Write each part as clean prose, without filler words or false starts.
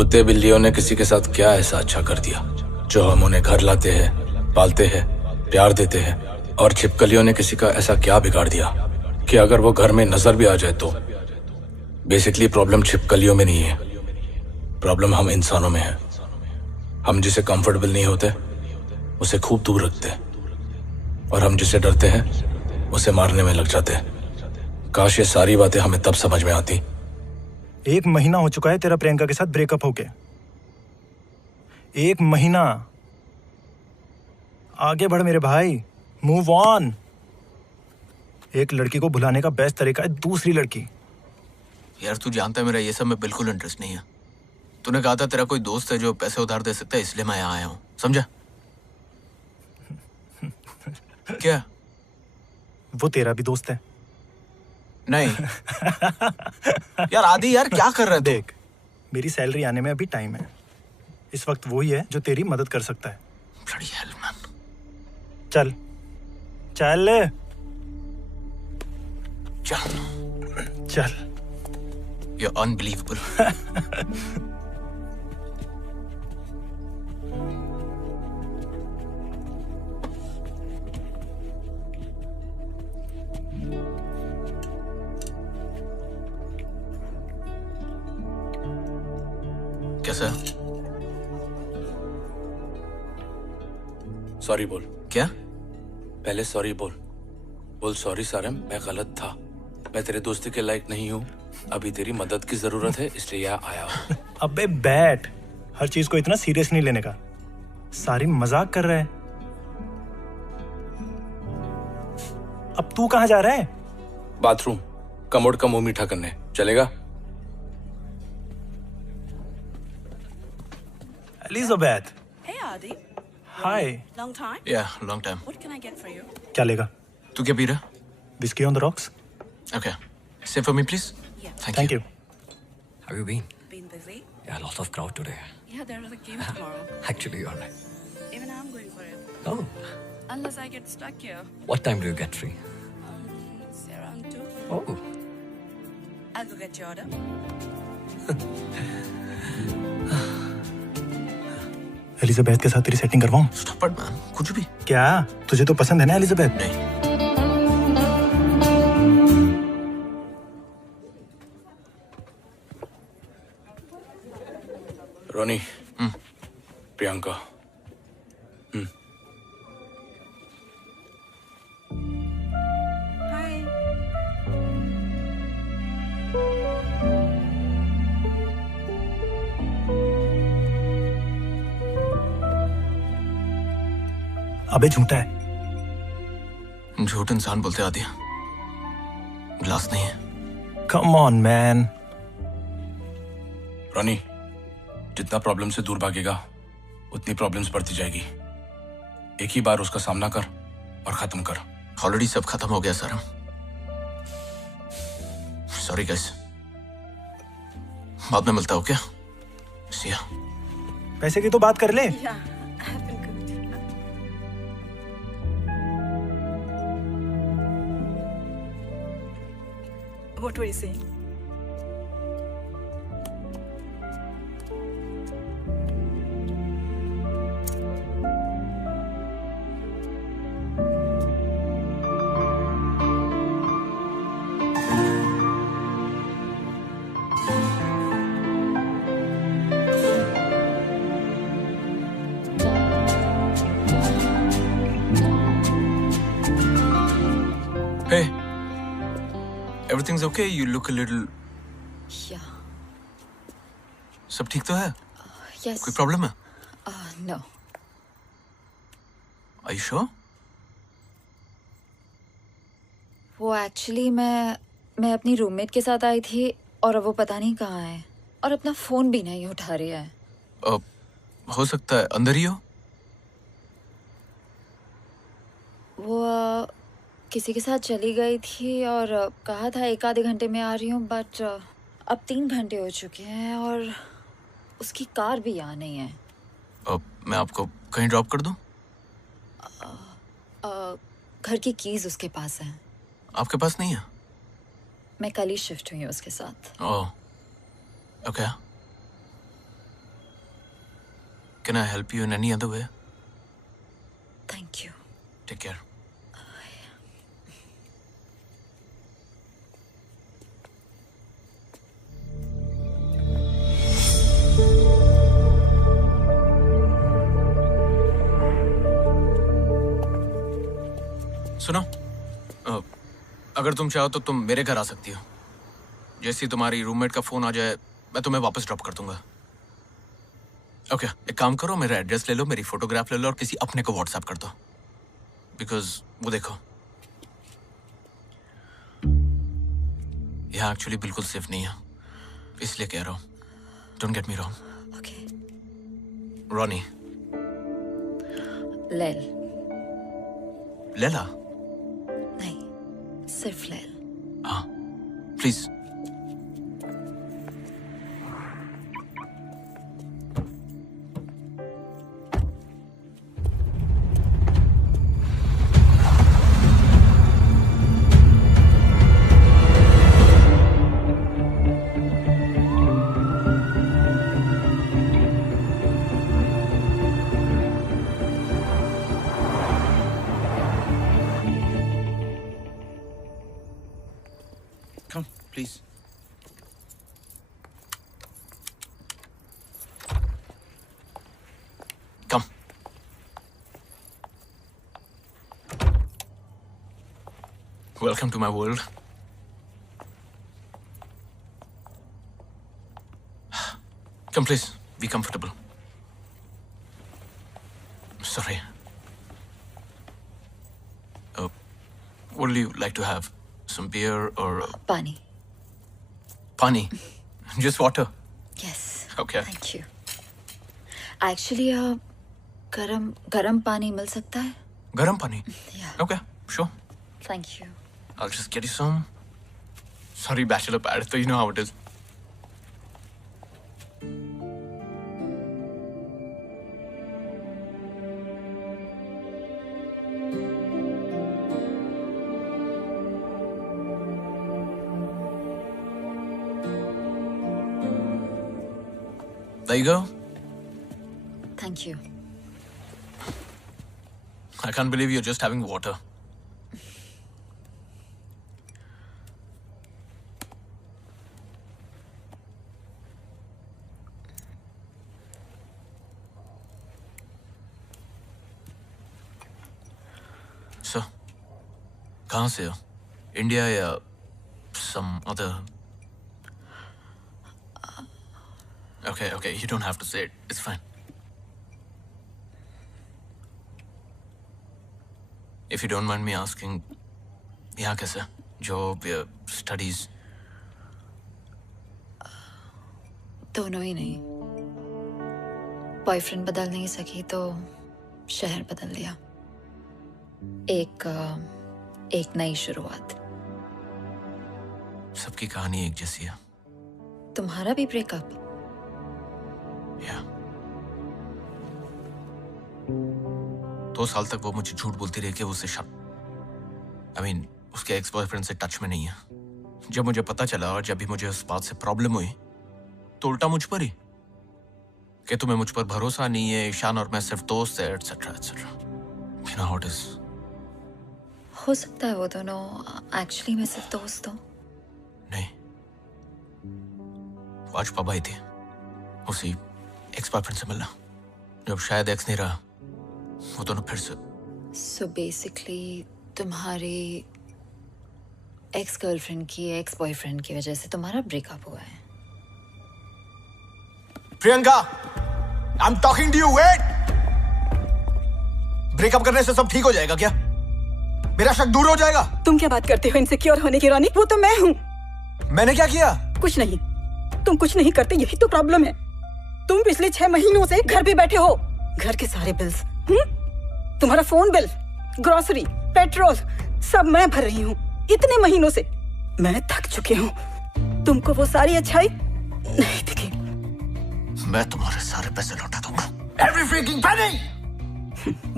कुत्ते बिल्लियों ने किसी के साथ क्या ऐसा अच्छा कर दिया जो हम उन्हें घर लाते हैं, पालते हैं, प्यार देते हैं, और छिपकलियों ने किसी का ऐसा क्या बिगाड़ दिया कि अगर वो घर में नजर भी आ जाए तो बेसिकली प्रॉब्लम छिपकलियों में नहीं है, प्रॉब्लम हम इंसानों में है। हम जिसे कंफर्टेबल नहीं होते उसे खूब दूर रखते हैं, और हम जिसे डरते हैं उसे मारने में लग जाते हैं। काश ये सारी बातें हमें तब समझ में आती। 1 महीना हो चुका है तेरा प्रियंका के साथ ब्रेकअप होके। 1 महीना। आगे बढ़ मेरे भाई, मूव ऑन। एक लड़की को भुलाने का बेस्ट तरीका है दूसरी लड़की। यार तू जानता है मेरा ये सब में बिल्कुल इंटरेस्ट नहीं है। तूने कहा था तेरा कोई दोस्त है जो पैसे उधार दे सकता है, इसलिए मैं यहाँ आया हूँ, समझा? क्या? वो तेरा भी दोस्त है? नहीं। यार आदि, यार क्या कर रहा है? देख, मेरी सैलरी आने में अभी टाइम है। इस वक्त वही है जो तेरी मदद कर सकता है। Bloody hell, man. चल चल चल। चल। You're unbelievable. कैसा? सॉरी बोल। क्या? पहले सॉरी बोल। बोल सॉरी सारम, मैं गलत था। मैं तेरे दोस्ती के लायक नहीं हूँ। अभी तेरी मदद की जरूरत है, इसलिए यहाँ आया हूँ। अबे बैठ, हर चीज को इतना सीरियस नहीं लेने का। सारी मजाक कर रहा है। अब तू कहाँ जा रहा है? बाथरूम, कमोड का मुंह मीठा करने। चलेगा? Elizabeth. Hey Adi. Hi. Long time? Yeah, long time. What can I get for you? क्या लेगा? तू क्या पी रहा? Whiskey on the rocks? Okay. Same for me, please. Yeah. Thank you. Have you been? Been busy? Yeah, lots of crowd today. Yeah, there is a game tomorrow. Actually, you're right. Even I'm going for it. Oh, Unless I get stuck here. what time do you get free? Say around 2. Oh, I'll go get your order. Elizabeth के साथ तेरी setting करवाऊं? Stop it, man. कुछ भी। क्या तुझे तो पसंद है ना एलिजाबेथ? नहीं। रोनी। प्रियंका। Hi. अबे झूठा है। झूठ इंसान बोलते आदि, ग्लास नहीं है। Come on man. रोनी, जितना प्रॉब्लम से दूर भागेगा उतनी प्रॉब्लम्स बढ़ती जाएगी। एक ही बार उसका सामना कर और खत्म कर। ऑलरेडी सब खत्म हो गया सर। सॉरी गाइस, बाद में मिलता हो क्या? See ya. पैसे की तो बात कर ले। Yeah, I have been good. What were you saying? Hey, everything's okay? You look a little. Yeah. सब ठीक तो है? Yes. कोई प्रॉब्लम है? No. Are you sure? वो एक्चुअली मैं अपनी रूममेट के साथ आई थी और अब वो पता नहीं कहाँ है और अपना फोन भी नहीं उठा रही है। हो सकता है अंदर ही हो। वो किसी के साथ चली गई थी और कहा था 1 आधे घंटे में आ रही हूँ, बट अब 3 घंटे हो चुके हैं और उसकी कार भी यहाँ नहीं है। मैं आपको कहीं ड्रॉप कर दूं? घर की कीज उसके पास है। आपके पास नहीं है? मैं कल ही शिफ्ट हुई हूँ उसके साथ। Oh, okay. Can I help you in any other way? Thank you. Take care. सुनो, अगर तुम चाहो तो तुम मेरे घर आ सकती हो। जैसे ही तुम्हारी रूममेट का फोन आ जाए मैं तुम्हें वापस ड्रॉप कर दूंगा। ओके, एक काम करो, मेरा एड्रेस ले लो, मेरी फोटोग्राफ ले लो और किसी अपने को व्हाट्सएप कर दो। बिकॉज वो देखो, यहाँ एक्चुअली बिल्कुल सेफ नहीं है, इसलिए कह रहा हूँ। Don't get me wrong. Okay. Ronnie. लैल। लेला। नहीं, सिर्फ लैल। हाँ, please. Come, please. Come. Welcome to my world. Come, please. Be comfortable. Sorry. What do you like to have? Some beer or पानी। pani? Just water. Yes. Okay. Thank you. Actually गरम पानी मिल सकता है? Garam pani. या। Okay, sure. Thank you. I'll just get you some. Sorry, bachelor pad, so you know how it is. There you go. Thank you. I can't believe you're just having water. So, कहाँ से हो? India या some other? Okay, you don't have to say it. It's fine. If you don't mind me asking, यहाँ कैसे? Job या studies? दोनों ही नहीं। Boyfriend बदल नहीं सकी तो शहर बदल लिया। एक नई शुरुआत। सबकी कहानी एक जैसी है। तुम्हारा भी ब्रेकअप? Yeah. 2 साल तक वो मुझे झूठ बोलती रही कि वो उसे उसके एक्स बॉयफ्रेंड से टच में नहीं है। जब मुझे पता चला और जब भी मुझे उस बात से प्रॉब्लम हुई तो उल्टा मुझ पर ही कि तुम्हें मुझ पर भरोसा नहीं है, ईशान और मैं सिर्फ दोस्त है, etcetera etcetera. You know how it is. हो सकता है वो दोनों एक्चुअली मैं सिर्फ दोस्त हूँ। नहीं, वो आज पब आई थी उसी एक्स बॉयफ्रेंड से मिलना। जब शायद एक्स नहीं रहा वो दोनों फिर से। सो बेसिकली तुम्हारी एक्स गर्लफ्रेंड की एक्स बॉयफ्रेंड की वजह से तुम्हारा ब्रेकअप हुआ है। Priyanka, I am talking to you. Wait. Breakup करने से सब ठीक हो जाएगा क्या? मेरा शक दूर हो जाएगा? तुम क्या बात करते हो इनसिक्योर होने की रोनी? वो तो मैं हूँ। मैंने क्या किया? कुछ नहीं। तुम कुछ नहीं करते, यही तो प्रॉब्लम है। तुम पिछले 6 महीनों से घर पे बैठे हो। घर के सारे बिल्स, तुम्हारा फोन बिल, ग्रोसरी, पेट्रोल, सब मैं भर रही हूँ इतने महीनों से। मैं थक चुकी हूँ। तुमको वो सारी अच्छाई नहीं दिखी। मैं तुम्हारे सारे पैसे लौटा दूंगा। Every freaking penny!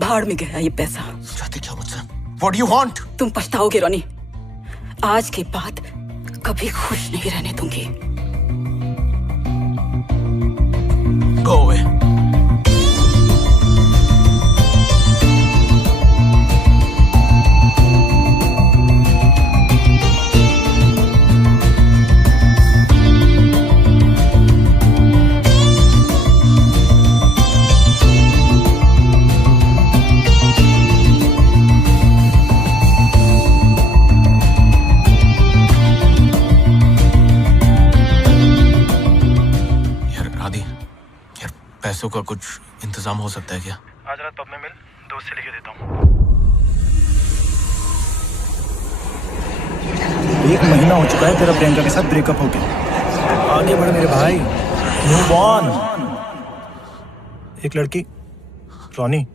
भाड़ में गया ये पैसा। चाहती क्या मुझसे? What do you want? तुम पछताओगे रोनी। आज के बाद कभी खुश नहीं रहने दूंगी। Go away. आदि यार, पैसों का कुछ इंतजाम हो सकता है क्या? आज रात पब में मिल, दोस्त से लिखे देता हूँ। 1 महीना हो चुका है तेरा प्रियंका के साथ ब्रेकअप हो गया। आगे बढ़ मेरे भाई, मूव ऑन। एक लड़की, रोनी।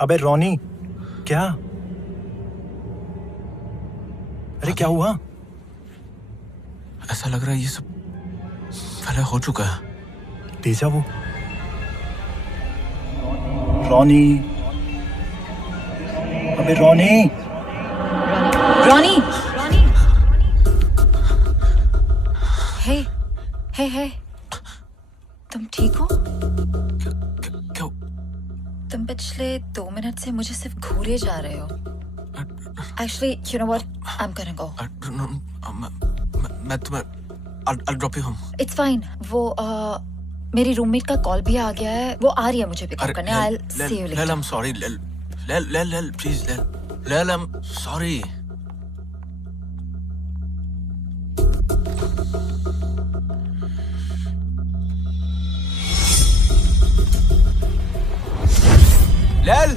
अबे रोनी, क्या? अरे क्या हुआ? ऐसा लग रहा है ये सब पहले हो चुका है। डेजा वो रोनी, अबे रोनी, रॉनी, हे, हे, तुम ठीक हो? क्यों? तुम पिछले 2 मिनट से मुझे सिर्फ घूरे जा रहे हो। Actually, you know what? I'm gonna go. मैं तुम्हें I'll drop you home. It's fine. वो मेरी रूममेट का कॉल भी आ गया है। वो आ रही है मुझे पिकअप करने। I'll see you later. Lel, I'm sorry. Lel, please, Lel, I'm sorry. Lel!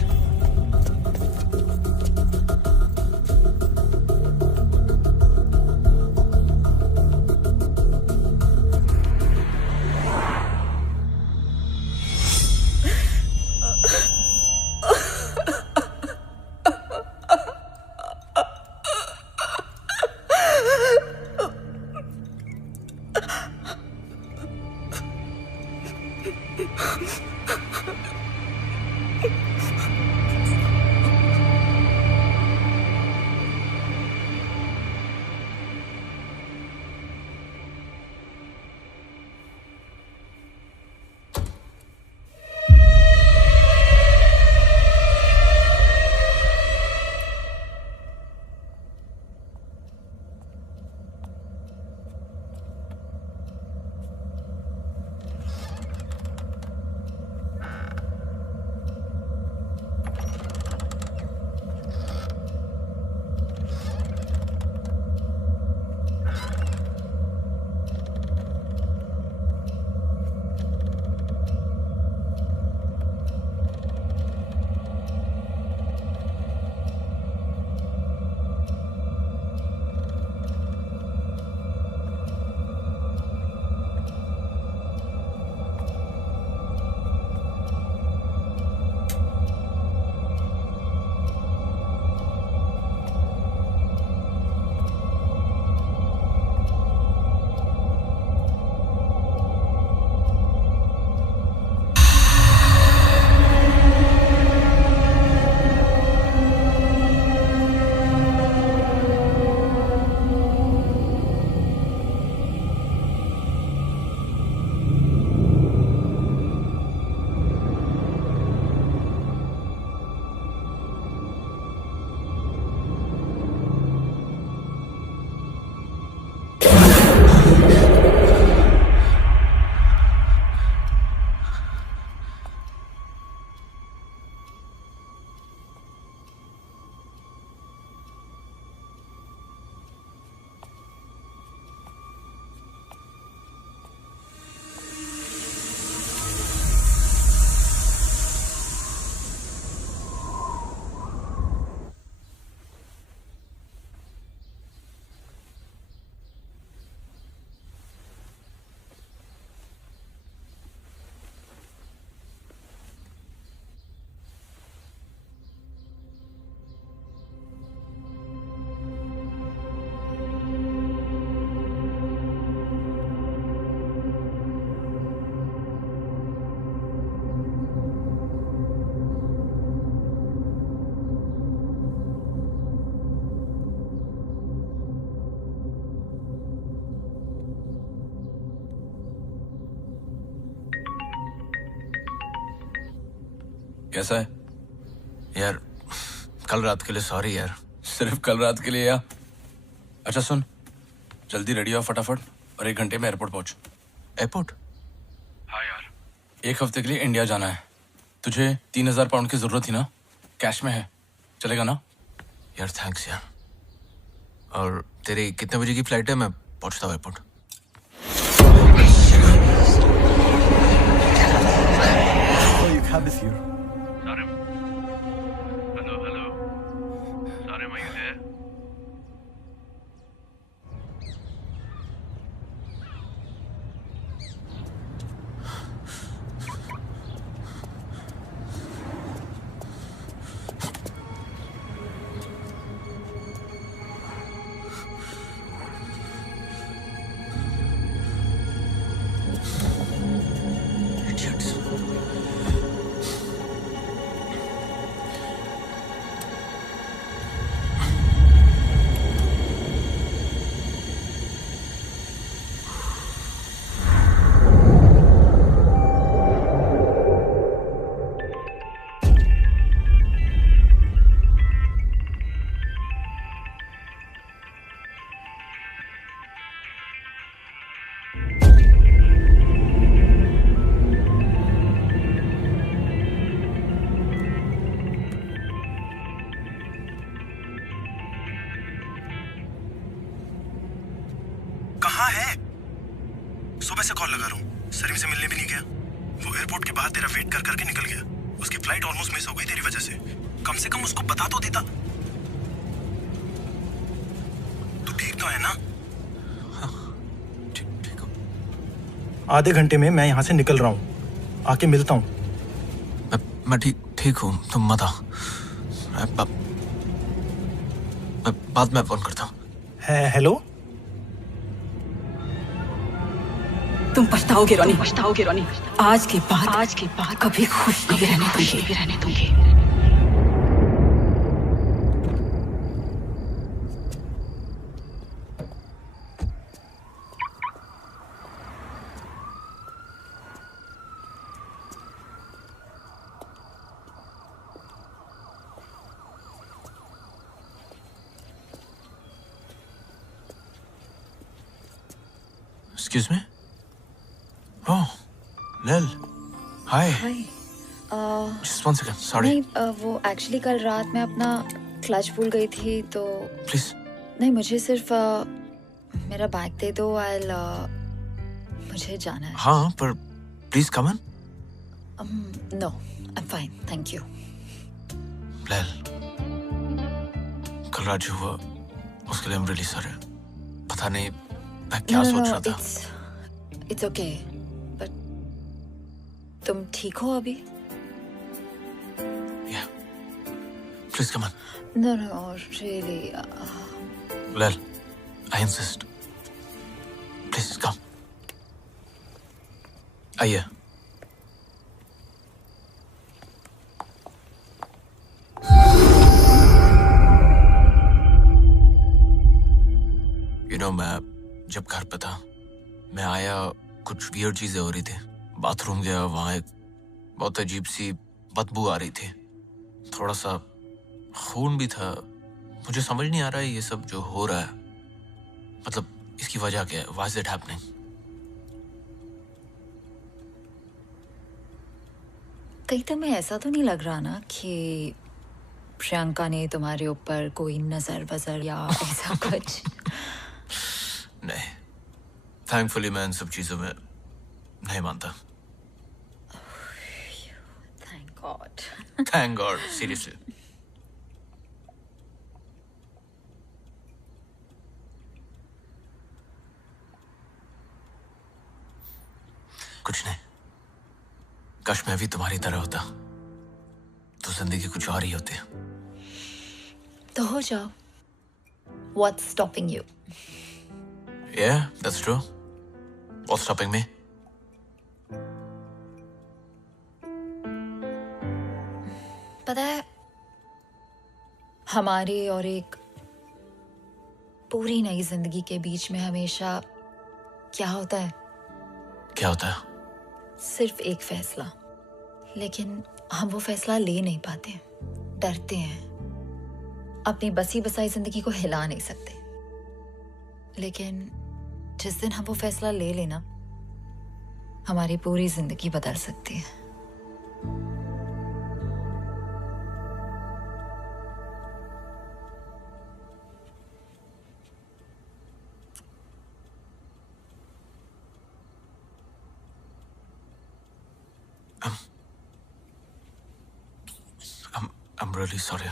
कैसा है? यार, कल रात के लिए सॉरी यार। सिर्फ कल रात के लिए या? अच्छा सुन, जल्दी रेडी हो फटाफट और 1 घंटे में एयरपोर्ट पहुंच। एयरपोर्ट? हाँ यार। 1 हफ्ते के लिए इंडिया जाना है। तुझे 3000 पाउंड की जरूरत थी ना? कैश में है, चलेगा ना? यार थैंक्स यार। और तेरी कितने बजे की फ्लाइट है? मैं पहुंचता हूँ एयरपोर्ट। सुबह से कॉल लगा रहा हूँ, सरीम से मिलने भी नहीं गया। वो एयरपोर्ट के बाहर तेरा वेट कर करके निकल गया। उसकी फ्लाइट ऑलमोस्ट मिस हो गई तेरी वजह से। कम से कम उसको बता तो देता। तू ठीक तो है ना? ठीक ठीक हो। आधे घंटे में मैं यहाँ से निकल रहा हूँ, आके मिलता हूँ। मैं ठीक हूँ, तुम मत आओ। मैं बाद में फोन करता हूँ। हेलो। तुम पछताओगे रोनी। आज के बाद कभी खुश नहीं रहने दूंगी। Excuse me? Oh, Lil. Hi. हाय। Just one second. Sorry. नहीं, वो एक्चुअली कल रात मैं अपना क्लच भूल गई थी तो Please. नहीं, मुझे सिर्फ मेरा बैग दे दो। मुझे जाना है। हाँ, पर please come in. No, I am fine, thank you. Lil. कल रात जो हुआ, उसके लिए I'm really sorry. पता नहीं मैं क्या सोच रहा था। इट्स ओके, बट तुम ठीक हो अभी? Yeah. Please come in. No really. Lil, I insist. Please come. आइए। मैं जब घर पे था, मैं आया, कुछ वियर्ड चीजें हो रही थी। बाथरूम गया, वहां एक बहुत अजीब सी बदबू आ रही थी, थोड़ा सा खून भी था। मुझे समझ नहीं आ रहा है ये सब जो हो रहा है, मतलब इसकी वजह क्या है? Why is it happening? कहीं तुम्हें ऐसा तो नहीं लग रहा ना कि प्रियंका ने तुम्हारे ऊपर कोई नजर वजर या ऐसा कुछ? नहीं, थैंकफुली मैं इन सब चीजों में नहीं मानता। Thank God. Thank God, seriously. कुछ नहीं, काश मैं भी तुम्हारी तरह होता तो जिंदगी कुछ और ही होती। तो हो जाओ। What's stopping you? Yeah, that's true. What's stopping me? पता है, हमारी और एक पूरी नई जिंदगी के बीच में हमेशा क्या होता है? क्या होता है? सिर्फ एक फैसला, लेकिन हम वो फैसला ले नहीं पाते, डरते हैं, अपनी बसी बसाई जिंदगी को हिला नहीं सकते। लेकिन जिस दिन हम वो फैसला ले लेना, हमारी पूरी जिंदगी बदल सकती है। I'm really sorry.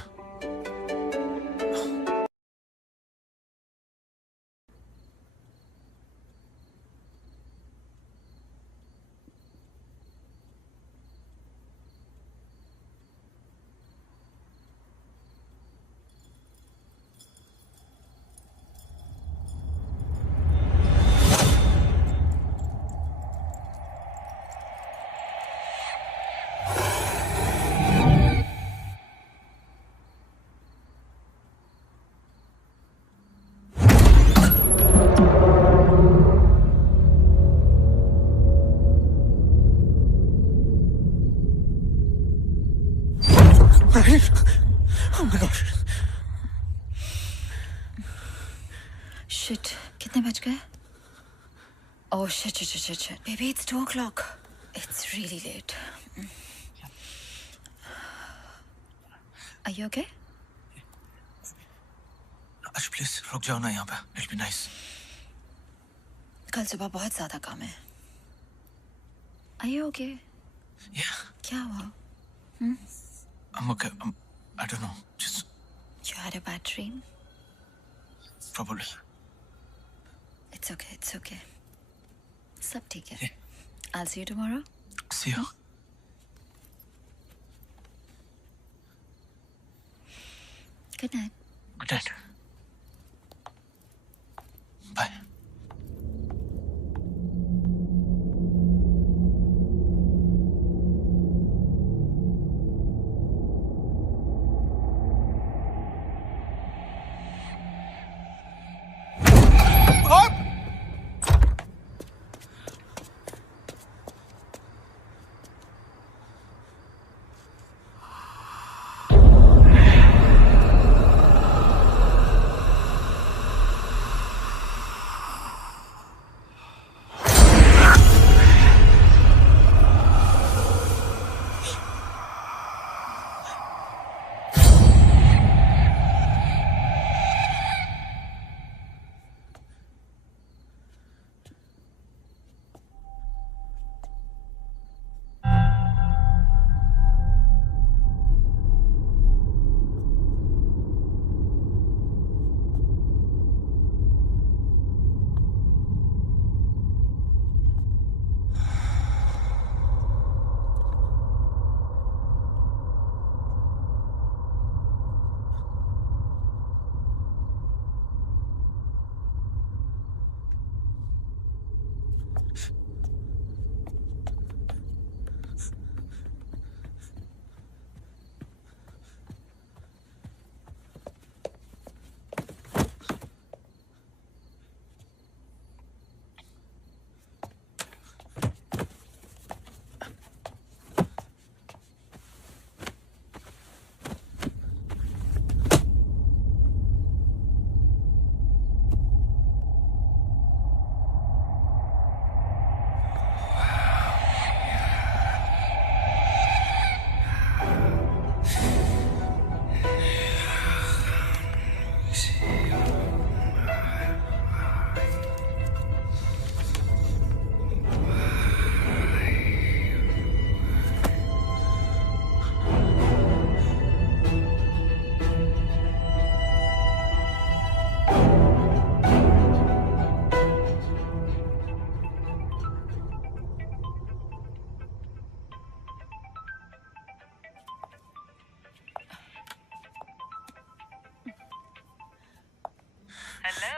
Oh my gosh. Shit, कितने बज गए? Oh shit. Baby, it's 2 o'clock. It's really late. Are you okay? Ash, please रुक जाओ ना यहाँ पे. It'll be nice. कल सुबह बहुत ज्यादा काम है। Are you okay? Yeah, क्या हुआ? I'm okay. I don't know. Just You had a bad dream? probably. It's okay, it's okay. सब ठीक है। I'll see you tomorrow. See you. Good night. Good night. Bye.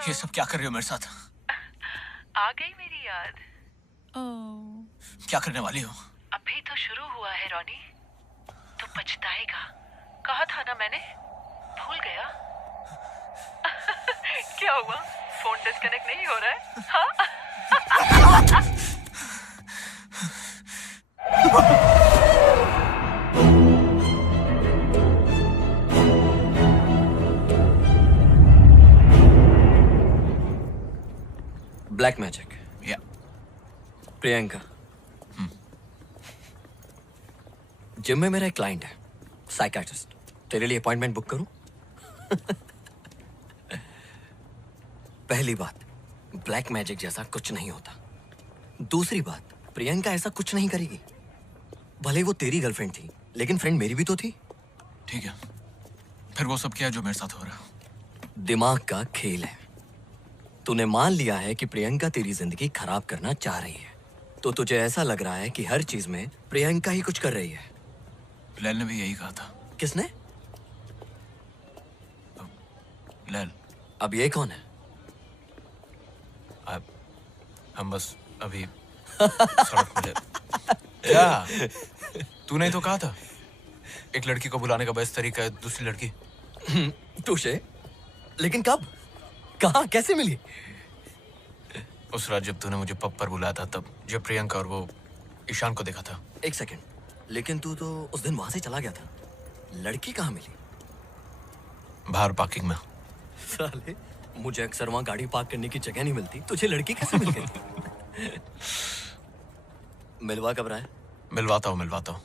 ये सब क्या कर रहे हो मेरे साथ? आ गई मेरी याद। क्या करने वाली हो? अभी तो शुरू हुआ है रॉनी, तो पछताएगा। कहा था ना मैंने, भूल गया? क्या हुआ, फोन डिस्कनेक्ट नहीं हो रहा है? हाँ? Black magic. या प्रियंका। जिम में मेरा एक क्लाइंट है, साइकियाट्रिस्ट। तेरे लिए अपॉइंटमेंट बुक करूं? पहली बात, ब्लैक मैजिक जैसा कुछ नहीं होता। दूसरी बात, प्रियंका ऐसा कुछ नहीं करेगी। भले वो तेरी गर्लफ्रेंड थी, लेकिन फ्रेंड मेरी भी तो थी। ठीक है, फिर वो सब क्या है जो मेरे साथ हो रहा है? दिमाग का खेल है। तूने मान लिया है कि प्रियंका तेरी जिंदगी खराब करना चाह रही है, तो तुझे ऐसा लग रहा है कि हर चीज में प्रियंका ही कुछ कर रही है। लैल ने भी यही कहा था। किसने? लैल। अब ये कौन है? हम बस अभी सड़क मिले। क्या? तूने ही तो कहा था एक लड़की को बुलाने का बेस्ट तरीका है दूसरी लड़की। टूशे, लेकिन कब, कहाँ, कैसे मिली? उस रात जब तूने मुझे पब पर बुलाया था, तब जब प्रियंका और वो ईशान को देखा था। एक सेकंड, लेकिन तू तो उस दिन वहां से चला गया था। लड़की कहाँ मिली? बाहर पार्किंग में। साले, मुझे अक्सर वहां गाड़ी पार्क करने की जगह नहीं मिलती, तुझे लड़की कैसे मिल गई? मिलवा कब रहा है? मिलवाता हूँ।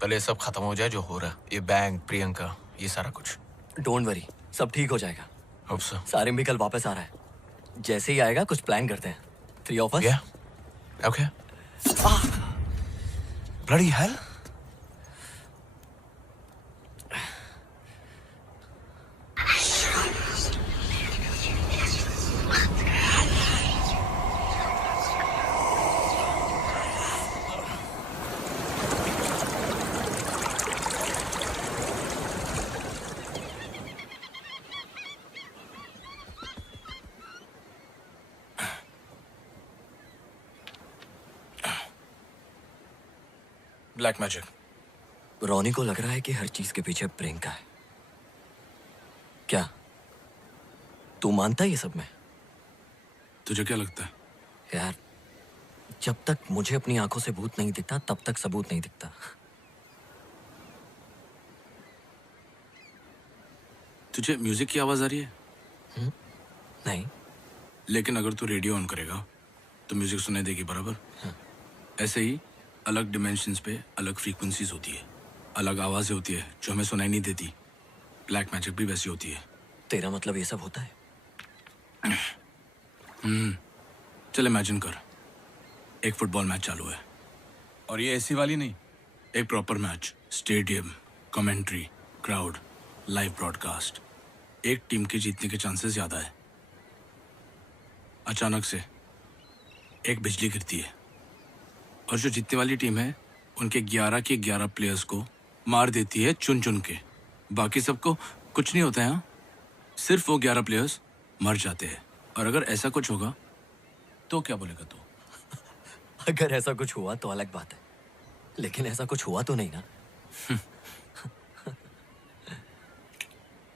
पहले ये सब खत्म हो जाए जो हो रहा है, ये बैंक, प्रियंका, ये सारा कुछ। डोंट वरी, सब ठीक हो जाएगा। Hope so. सारिम भी कल वापस आ रहा है। जैसे ही आएगा कुछ प्लान करते हैं। 3 of us? Yeah. Okay. Bloody hell. Black magic. Ronnie को लग रहा है कि हर चीज के पीछे प्रियंका है। क्या तू मानता है ये सब में? तुझे क्या लगता है? यार, जब तक मुझे अपनी आंखों से भूत नहीं दिखता तब तक सबूत नहीं दिखता। तुझे म्यूजिक की आवाज आ रही है? नहीं। लेकिन अगर तू रेडियो ऑन करेगा तो म्यूजिक सुनाई देगी, बराबर? ऐसे ही अलग डिमेंशंस पे अलग फ्रीक्वेंसीज होती है, अलग आवाजें होती है जो हमें सुनाई नहीं देती। ब्लैक मैजिक भी वैसी होती है। तेरा मतलब ये सब होता है? चल इमेजिन कर, एक फुटबॉल मैच चालू है, और ये ऐसी वाली नहीं, एक proper match, stadium, commentary, crowd, live broadcast. एक टीम के जीतने के चांसेस ज्यादा है। अचानक से एक बिजली गिरती है और जो जीतने वाली टीम है उनके 11 के 11 प्लेयर्स को मार देती है चुन चुन के। बाकी सबको कुछ नहीं होता है, हाँ? सिर्फ वो 11 प्लेयर्स मर जाते हैं। और अगर ऐसा कुछ होगा तो क्या बोलेगा तू? अगर ऐसा कुछ हुआ तो अलग बात है, लेकिन ऐसा कुछ हुआ तो नहीं ना।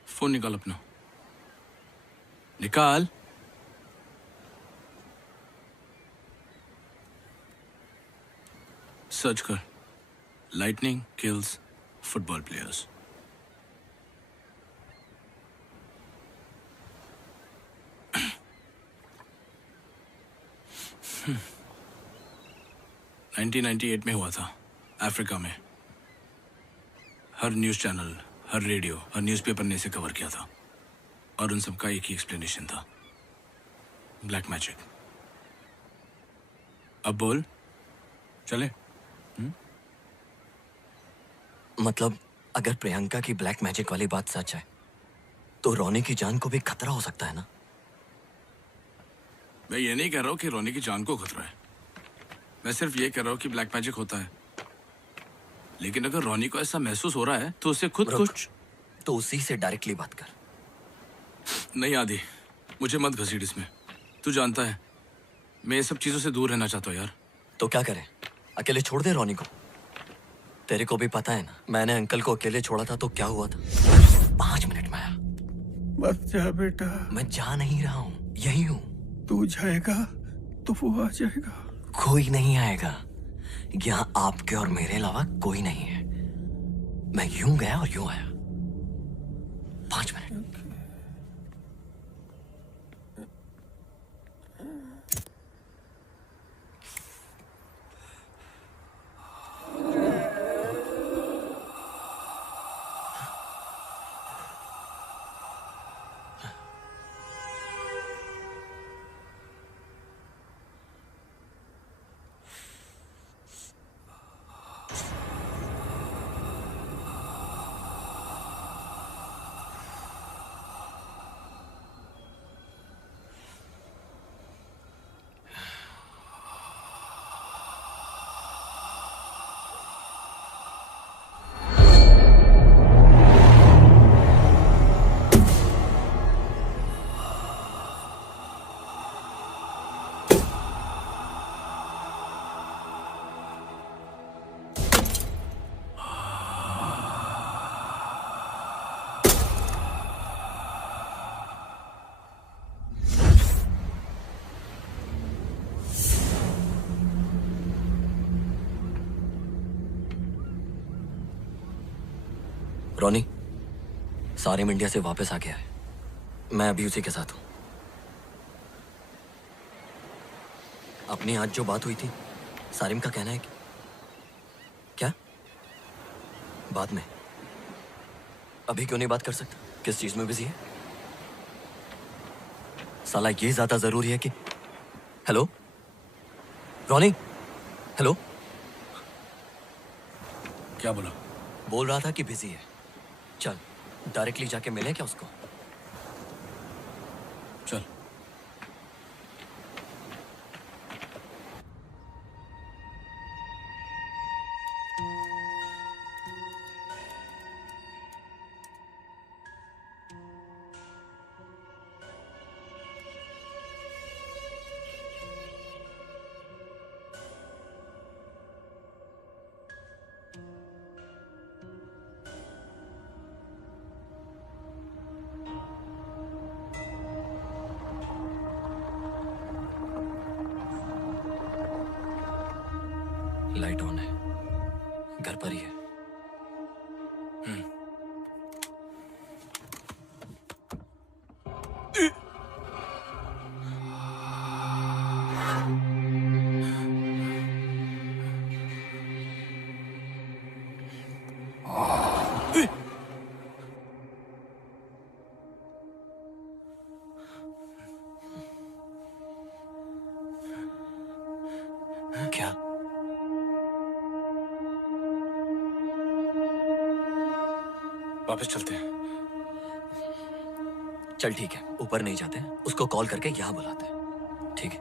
फोन निकाल अपना, निकाल। सर्च कर, lightning kills football players. Hmm. 1998 में हुआ था अफ्रीका में। हर न्यूज़ चैनल, हर रेडियो, हर न्यूज़पेपर ने इसे कवर किया था और उन सबका एक ही एक्सप्लेनेशन था, ब्लैक मैजिक। अब बोल, चले? मतलब अगर प्रियंका की ब्लैक मैजिक वाली बात सच है तो रोनी की जान को भी खतरा हो सकता है ना? मैं ये नहीं कह रहा हूँ कि रोनी की जान को खतरा है, मैं सिर्फ ये कह रहा हूँ कि ब्लैक मैजिक होता है। लेकिन अगर रोनी को ऐसा महसूस हो रहा है तो उसे खुद कुछ तो उसी से डायरेक्टली बात कर। नहीं आदि, मुझे मत घसीट इसमें। तू जानता है मैं ये सब चीजों से दूर रहना चाहता हूँ यार। तो क्या करें, अकेले छोड़ दे रोनी को? तेरे को भी पता है ना, मैंने अंकल को अकेले छोड़ा था तो क्या हुआ था। 5 मिनट में आया। मत जा बेटा। मैं जा नहीं रहा हूँ, यही हूँ। तू जाएगा तो वो आ जाएगा। कोई नहीं आएगा, यहाँ आपके और मेरे अलावा कोई नहीं है। मैं यूं गया और यूं आया। 5 मिनट। रोनी, सारिम इंडिया से वापस आ गया है। मैं अभी उसी के साथ हूं। अपनी आज जो बात हुई थी, सारिम का कहना है कि क्या बाद में? अभी क्यों नहीं बात कर सकता? किस चीज में बिजी है? साला ये ज्यादा जरूरी है कि हेलो रॉनी, हेलो। क्या बोला? बोल रहा था कि बिजी है। चल डायरेक्टली जाके मिले क्या उसको? चल। लाइट ऑन है, घर पर ही है। क्या? वापस चलते हैं। चल ठीक है, ऊपर नहीं जाते, उसको कॉल करके यहाँ बुलाते हैं। ठीक है।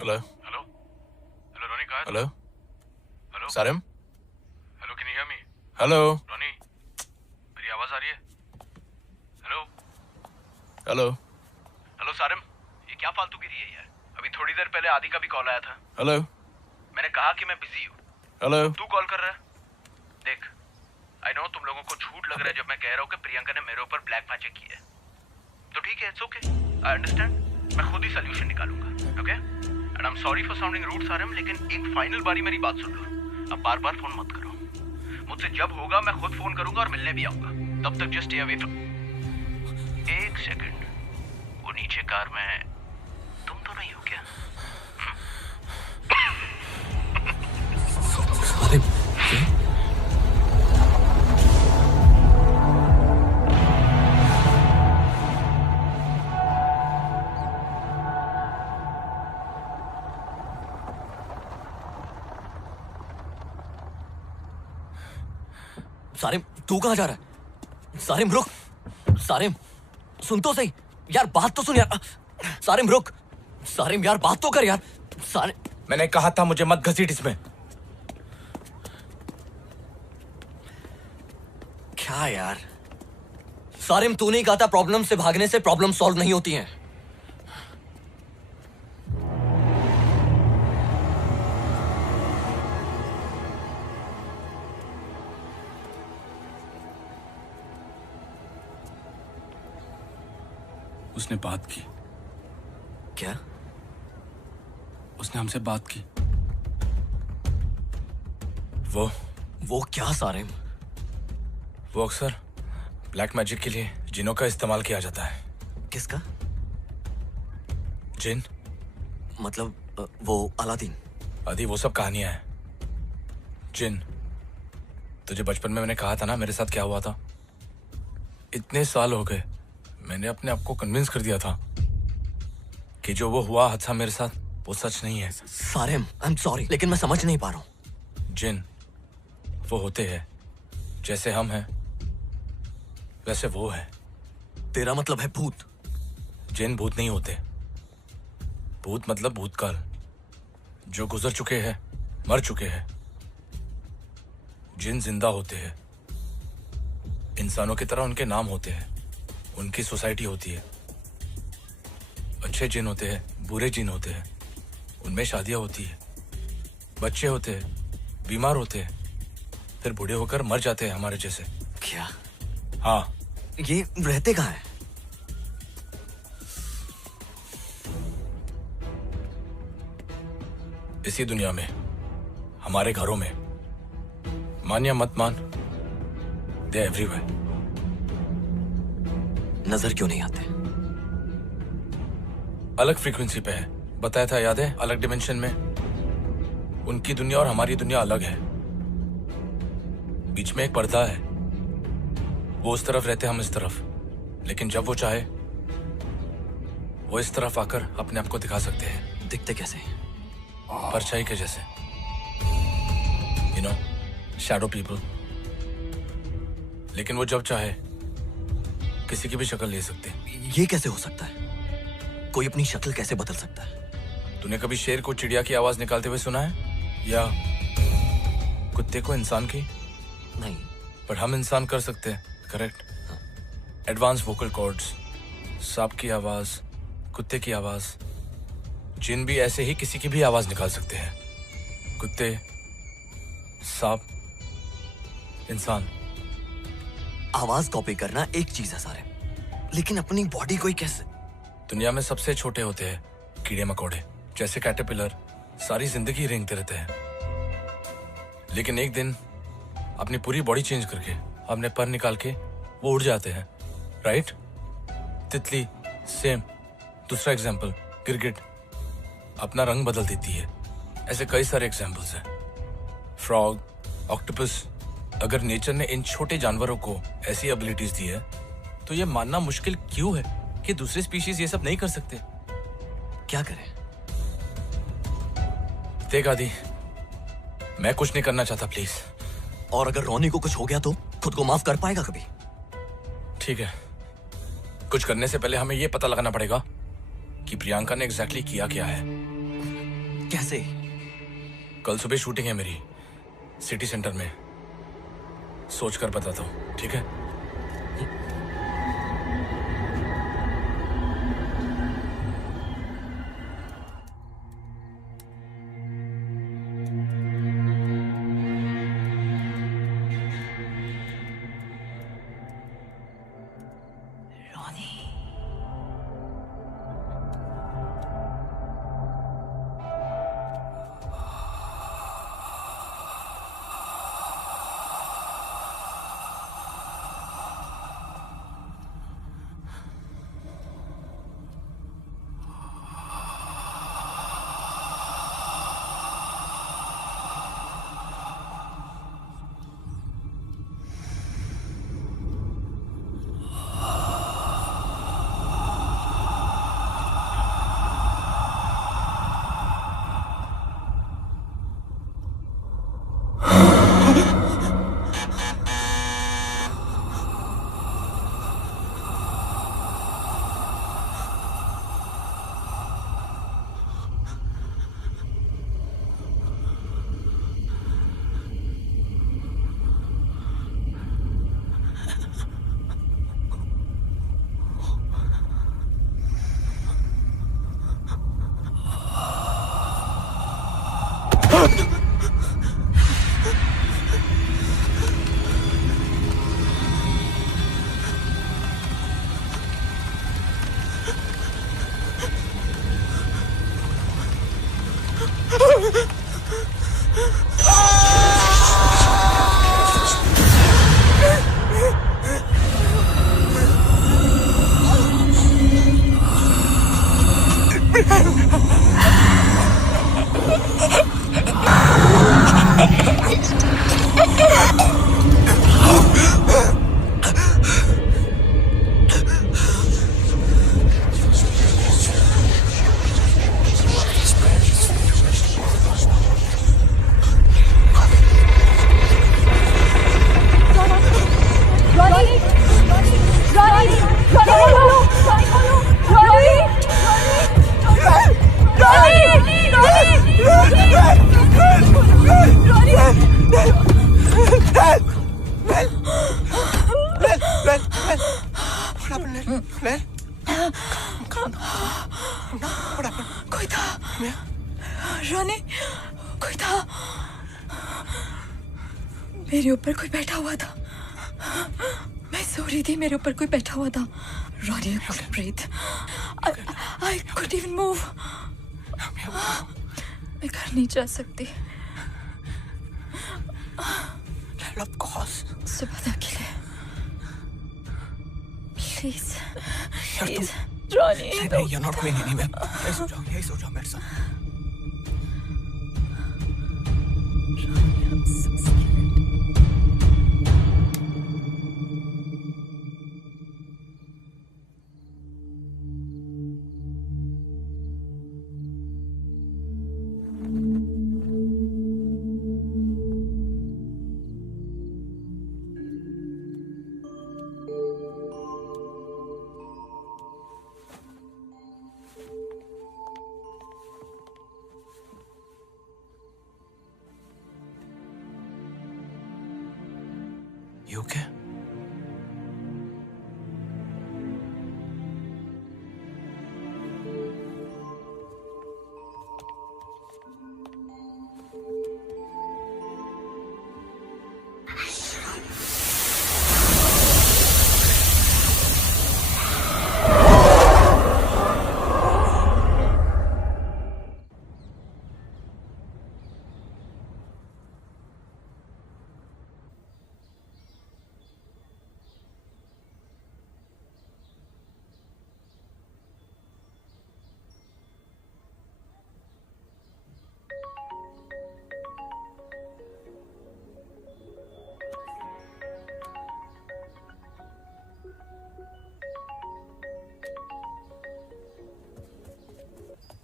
हेलो। हेलो हेलो रॉनी, कहाँ है? Hello. Hello Sarim. Hello, can you hear me? Hello. Ronnie, मेरी आवाज आ रही है? Hello hello. हेलो सारिम, ये क्या फालतूगिरी है यार? अभी थोड़ी देर पहले आदि का भी कॉल आया था। हेलो। मैंने कहा कि मैं बिजी हूँ, हेलो। तू कॉल कर रहा है। देख, आई नो तुम लोगों को झूठ लग रहा है जब मैं कह रहा हूँ कि प्रियंका ने मेरे ऊपर ब्लैक मैजिक किया है। तो ठीक है, इट्स ओके, आई अंडरस्टैंड। मैं खुद ही सोल्यूशन निकालूंगा, okay? And I am sorry for sounding rude Sarim, लेकिन एक फाइनल बारी मेरी बात सुन लो। अब बार बार फोन मत करो मुझसे। जब होगा मैं खुद फोन करूंगा और मिलने भी आऊंगा। तब तक जस्ट स्टे अवे फ्रॉम। एक सेकंड, वो नीचे कार में तुम तो नहीं हो क्या? सारिम, सारिम तू कहाँ जा रहा है? सारिम रुक, सारिम सुन तो सही यार, बात तो सुन यार। सारिम रुक, सारिम यार बात तो कर यार। सारिम, मैंने कहा था मुझे मत घसीट इसमें। क्या यार? सारिम तू नहीं कहा था प्रॉब्लम से भागने से प्रॉब्लम सॉल्व नहीं होती हैं। उसने बात की। क्या? उसने हमसे बात की। वो क्या सारिम? वो अक्सर ब्लैक मैजिक के लिए जिनों का इस्तेमाल किया जाता है। किसका? जिन। मतलब वो अलादीन? आदि वो सब कहानियां हैं। जिन, तुझे बचपन में मैंने कहा था ना मेरे साथ क्या हुआ था। इतने साल हो गए, मैंने अपने आप को कन्विंस कर दिया था कि जो वो हुआ हादसा मेरे साथ वो सच नहीं है। सारिम आई एम सॉरी, लेकिन मैं समझ नहीं पा रहा हूँ। जिन वो होते हैं जैसे हम हैं वैसे वो है। तेरा मतलब है भूत? जिन भूत नहीं होते। भूत मतलब भूतकाल, जो गुजर चुके हैं, मर चुके हैं। जिन जिंदा होते हैं, इंसानों की तरह उनके नाम होते हैं, उनकी सोसाइटी होती है। अच्छे जिन होते हैं, बुरे जिन होते हैं, उनमें शादियां होती है, बच्चे होते हैं, बीमार होते हैं, फिर बूढ़े होकर मर जाते हैं हमारे जैसे। क्या? हाँ। ये रहते कहाँ हैं? इसी दुनिया में, हमारे घरों में। मान या मत मान, दे एवरीवेयर। नजर क्यों नहीं आते? अलग फ्रीक्वेंसी पे है, बताया था याद है? अलग डिमेंशन में। उनकी दुनिया और हमारी दुनिया अलग है। बीच में एक पर्दा है, वो उस तरफ रहते, हम इस तरफ। लेकिन जब वो चाहे वो इस तरफ आकर अपने आप को दिखा सकते हैं। दिखते कैसे? परछाई के जैसे, यू नो, शैडो पीपल। लेकिन वो जब चाहे किसी की भी शक्ल ले सकते हैं। ये कैसे हो सकता है? कोई अपनी शक्ल कैसे बदल सकता है? तूने कभी शेर को चिड़िया की आवाज निकालते हुए सुना है, या कुत्ते को इंसान की? नहीं। पर हम इंसान कर सकते हैं, करेक्ट? एडवांस वोकल कॉर्ड्स, सांप की आवाज, कुत्ते की आवाज। जिन भी ऐसे ही किसी की भी आवाज निकाल सकते हैं। कुत्ते, सांप, इंसान। आवाज कॉपी करना एक चीज है सारे, लेकिन अपनी बॉडी को ही कैसे? दुनिया में सबसे छोटे होते हैं कीड़े मकोड़े, जैसे कैटरपिलर, सारी जिंदगी रेंगते रहते हैं। लेकिन एक दिन अपनी पूरी बॉडी चेंज करके, अपने पर निकाल के वो उड़ जाते हैं, राइट? तितली सेम। दूसरा एग्जाम्पल, गिरगिट अपना रंग बदल देती है। ऐसे कई सारे एग्जाम्पल्स हैं। Frog, octopus. अगर नेचर ने इन छोटे जानवरों को ऐसी एबिलिटीज दी है, तो ये मानना मुश्किल क्यों है कि दूसरे स्पीशीज ये सब नहीं कर सकते? क्या करें? देख आदि, मैं कुछ नहीं करना चाहता, प्लीज। और अगर रोनी को कुछ हो गया तो खुद को माफ कर पाएगा कभी? ठीक है, कुछ करने से पहले हमें ये पता लगाना पड़ेगा कि प्रियंका ने एग्जैक्टली किया क्या है। कैसे? कल सुबह शूटिंग है मेरी, सिटी सेंटर में। सोचकर बताता हूँ, ठीक है? कोई था रानी, कोई था। मेरे ऊपर कोई बैठा हुआ था। मैं सो रही थी, मेरे ऊपर कोई बैठा हुआ था। Ronnie, I couldn't breathe. I couldn't even move. मैं घर नहीं जा सकती। Of course. सुबह तक के लिए। Please. Please. नहीं, Ronnie, नहीं, you're not going anywhere. यही सो जाओ मेरे साथ। I'm so scared. You okay?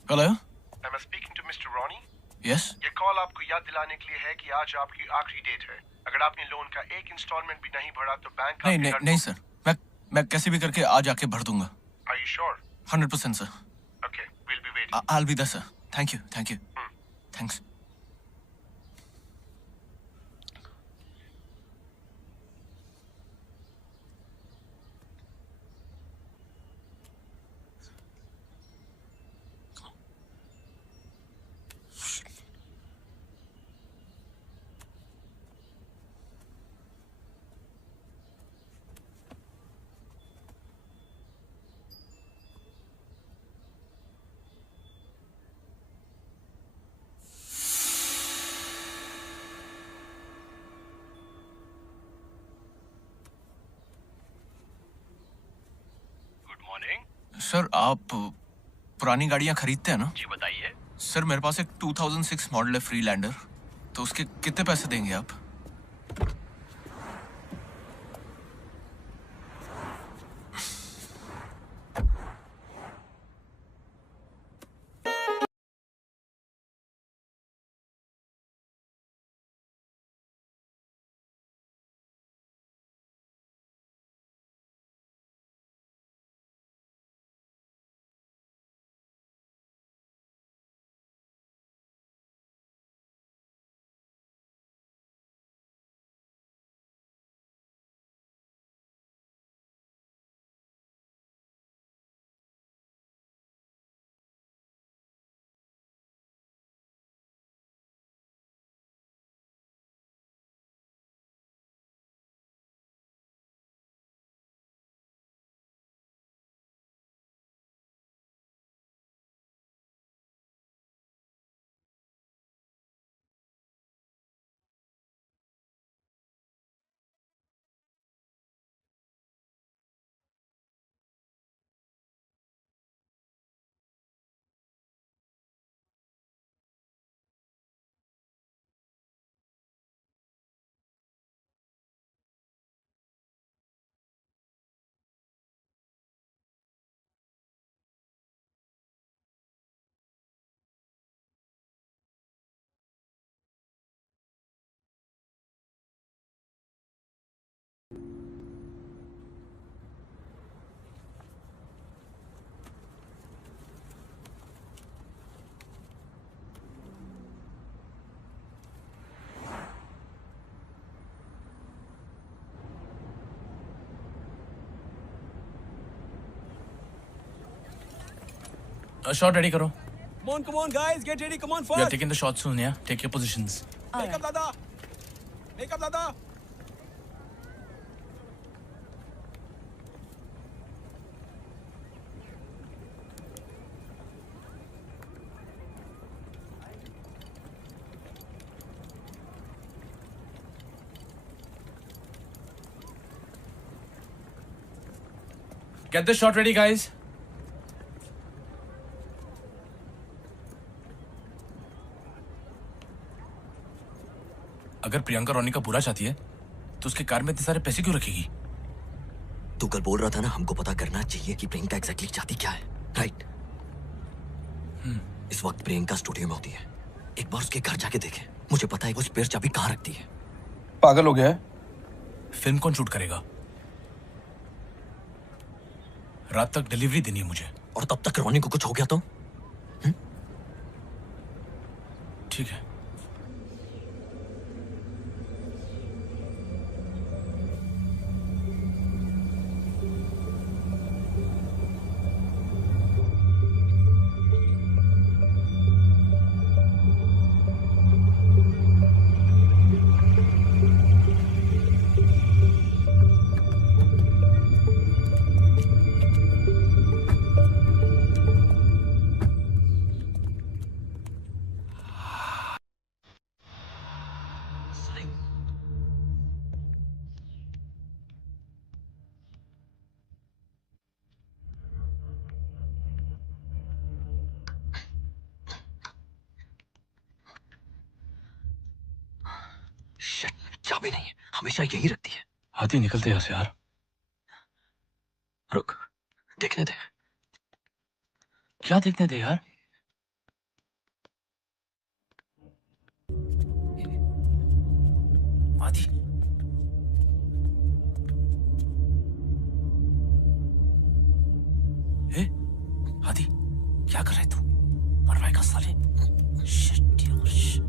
Hello? Am I speaking to Mr. Ronnie? Yes? ये कॉल आपको याद दिलाने के लिए है कि आज आपकी आखिरी डेट है। अगर आपने लोन का एक इंस्टॉलमेंट भी नहीं भरा तो बैंक नहीं नहीं नहीं सर, मैं कैसे भी करके आज आके भर दूंगा। Are you sure? 100% sir. Okay, we'll be waiting. I'll be there sir. Thank you, thank you. Thanks. Good morning. Sir आप पुरानी गाड़ियां खरीदते हैं ना? जी बताइए। सर मेरे पास एक 2006 मॉडल है फ्रीलैंडर, तो उसके कितने पैसे देंगे आप? शॉट रेडी करो। Come on, guys, get ready. Come on, We are fast. taking the shot soon, yeah? Take your positions. Make up, Dada. Make up, Dada. Get the shot ready, guys. अगर प्रियंका रोनी का बुरा चाहती है तो उसके car में इतने सारे पैसे क्यों रखेगी? तू कल बोल रहा था ना, हमको पता करना चाहिए कि प्रियंका एग्जैक्टली चाहती क्या है, राइट? इस वक्त प्रियंका स्टूडियो में होती है। एक बार उसके घर जाके देखे, मुझे पता है वो स्पेयर चाबी कहाँ रखती है। पागल हो गया है? फिल्म कौन शूट करेगा? रात तक डिलीवरी देनी है मुझे। और तब तक रोनी को कुछ हो गया तो? ठीक है। चाबी नहीं है, हमेशा यही रखती है। आदि निकलते यहाँ से यार। रुक, देखने दे। क्या देखने दे यार? आदि आदि क्या कर रहा है तू? मर भाई का साले। Shit, यार, shit.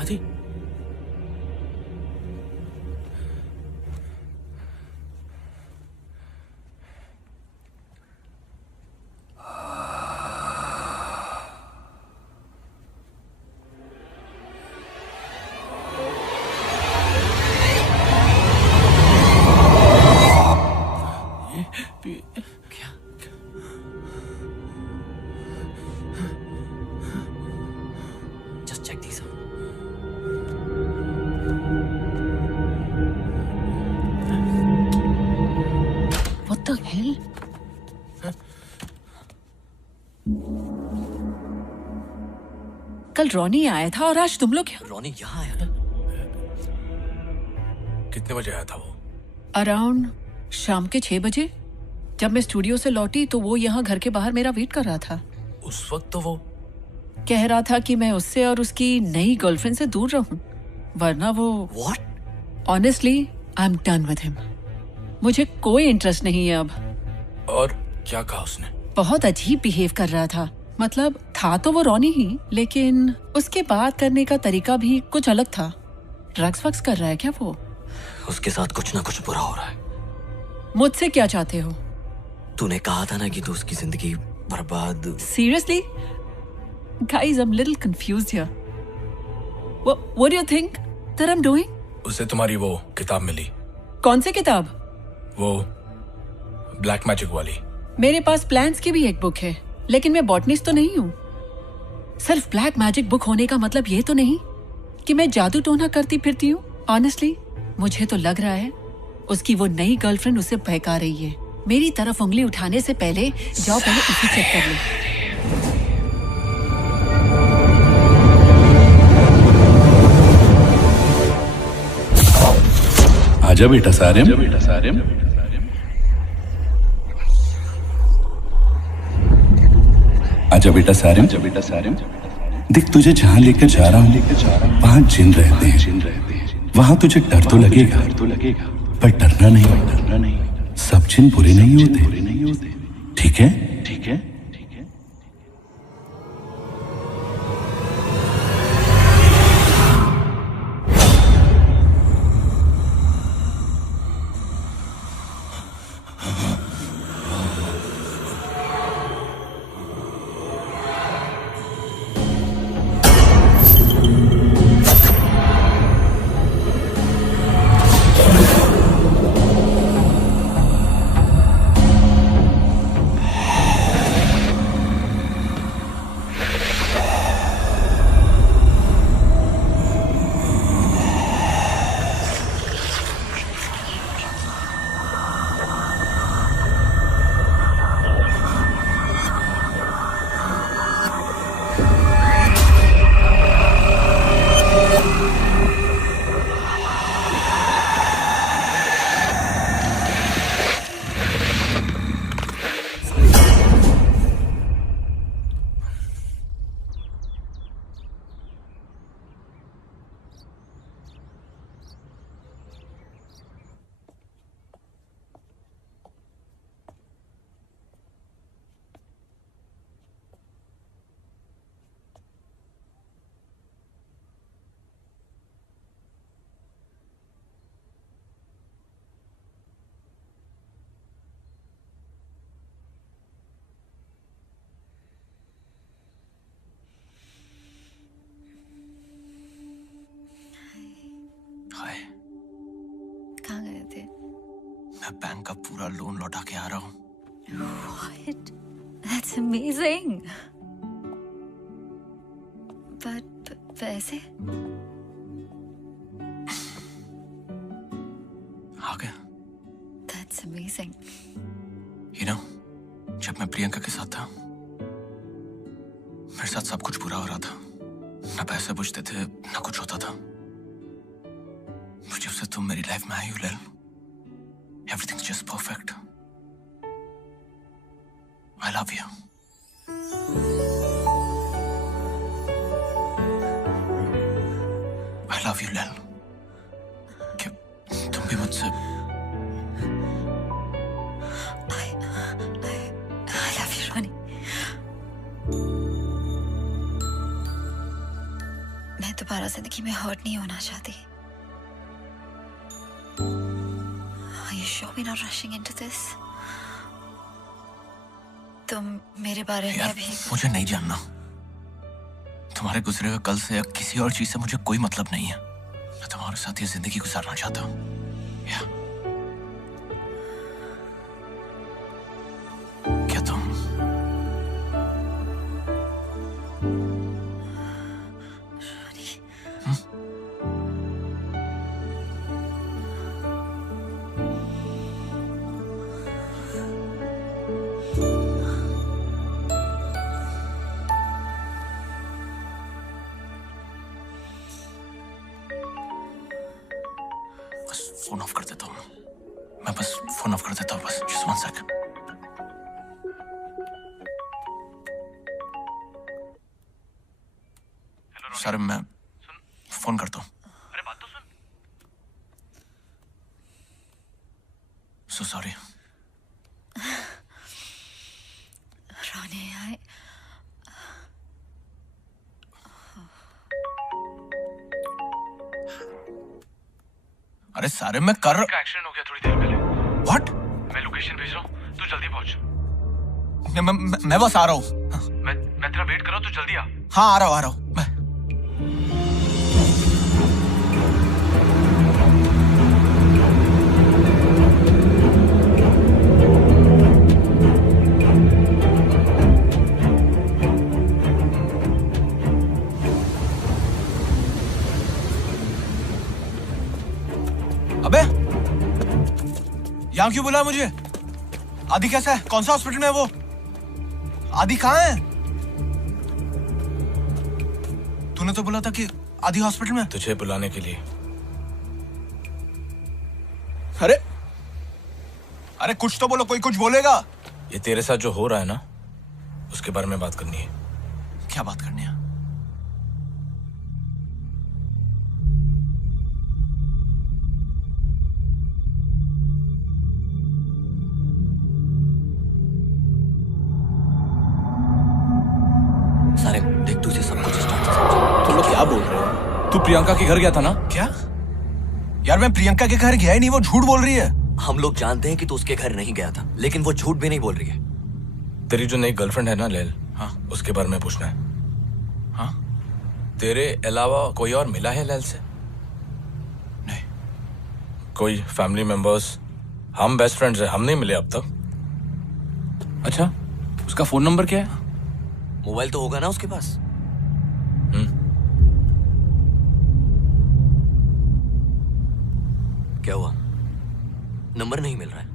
आदि Just check these out. What the hell? कल रॉनी आया था और आज तुम लोग क्या? रॉनी यहाँ आया? कितने बजे आया था वो? अराउंड शाम के 6 बजे। जब मैं स्टूडियो से लौटी तो वो यहाँ घर के बाहर मेरा वेट कर रहा था। उस वक्त तो वो कह रहा था कि मैं उससे और उसकी नई गर्लफ्रेंड से दूर रहूं, वरना वो What? Honestly I am done with him. मुझे कोई इंटरेस्ट नहीं है अब। और क्या कहा उसने? बहुत अजीब बिहेव कर रहा था। मतलब था तो वो रॉनी ही, लेकिन उसके बात करने का तरीका भी कुछ अलग था। ड्रग्स वग्स कर रहा है क्या वो? उसके साथ कुछ ना कुछ बुरा हो रहा है। मुझसे क्या चाहते हो? तूने कहा था ना कि तू उसकी जिंदगी बर्बाद। Seriously? Guys, I'm a little confused here. What do you think that I'm doing? उसे तुम्हारी वो किताब मिली, कौन सी किताब? वो ब्लैक मैजिक वाली। मेरे पास प्लान्स की भी एक बुक है, लेकिन मैं बॉटनिस्ट तो नहीं हूँ। सिर्फ ब्लैक मैजिक बुक होने का मतलब ये तो नहीं कि मैं जादू टोना करती फिरती हूँ। ऑनेस्टली मुझे तो लग रहा है उसकी वो नई गर्लफ्रेंड उसे बहका रही है। मेरी तरफ उंगली उठाने से पहले जाओ पहले उसे चेक कर लो। आजा बेटा सारिम। आजा बेटा सारिम। देख तुझे जहाँ लेकर जा रहा हूँ वहाँ जिन रहते हैं। वहाँ तुझे डर तो लगेगा पर डरना नहीं। सब जिन बुरे नहीं होते, ठीक है? थे। मैं बैंक का पूरा लोन लौटा के आ रहा हूँ। What? That's amazing. But पैसे? आ गया। That's amazing. You know, जब मैं प्रियंका के साथ था, मेरे साथ सब कुछ बुरा हो रहा था। ना पैसे बचते थे, ना कुछ होता था। जब से तुम मेरी लाइफ में आई हो लैल, everything's just perfect. I love you. I love you लैल। क्या तुम भी मुझसे I love you, Ronnie. मैं दोबारा जिंदगी में हर्ट नहीं होना चाहती। Are you sure we're not rushing into this? तुम मेरे बारे में भी मुझे नहीं जानना। तुम्हारे गुजरे हुए कल से या किसी और चीज से मुझे कोई मतलब नहीं है। मैं तुम्हारे साथ ये जिंदगी गुजारना चाहता हूँ। क्या तुम फोन ऑफ कर देता हूँ। मैं बस फोन ऑफ कर देता हूँ, बस जस्ट 1 सेकंड। सर मैं फोन करता हूँ। अरे बात तो सुन। So sorry. Ronnie, अरे सारे मैं कर का एक्सीडेंट हो गया थोड़ी देर पहले। What? मैं लोकेशन भेज रहा हूँ, तू जल्दी पहुंच। मैं बस आ रहा हूँ। मैं तेरा वेट कर रहा हूँ, तू जल्दी आ। हाँ आ रहा हूँ मैं। अबे यहाँ क्यों बुलाया मुझे? आदि कैसा है? कौन सा हॉस्पिटल में है वो? आदि कहाँ है? तूने तो बोला था कि आदि हॉस्पिटल में। तुझे बुलाने के लिए। अरे कुछ तो बोलो, कोई कुछ बोलेगा। ये तेरे साथ जो हो रहा है ना, उसके बारे में बात करनी है। क्या बात करनी है? सारे देख, तुझे सब कुछ स्टार्ट। तुम लोग क्या बोल रहे हो? तू प्रियंका के घर गया था ना? क्या? यार मैं प्रियंका के घर गया ही नहीं, वो झूठ बोल रही है। हम लोग जानते हैं कि तू उसके घर नहीं गया था, लेकिन वो झूठ भी नहीं बोल रही है। तेरी जो नई गर्लफ्रेंड है ना लैल, हाँ उसके बारे में पूछना है। हाँ तेरे अलावा कोई और मिला है लैल से? नहीं। कोई फैमिली मेंबर्स? हम बेस्ट फ्रेंड्स हैं, हम नहीं मिले अब तक। अच्छा, उसका फोन नंबर क्या है? मोबाइल तो होगा ना उसके पास? क्या हुआ? नंबर नहीं मिल रहा है?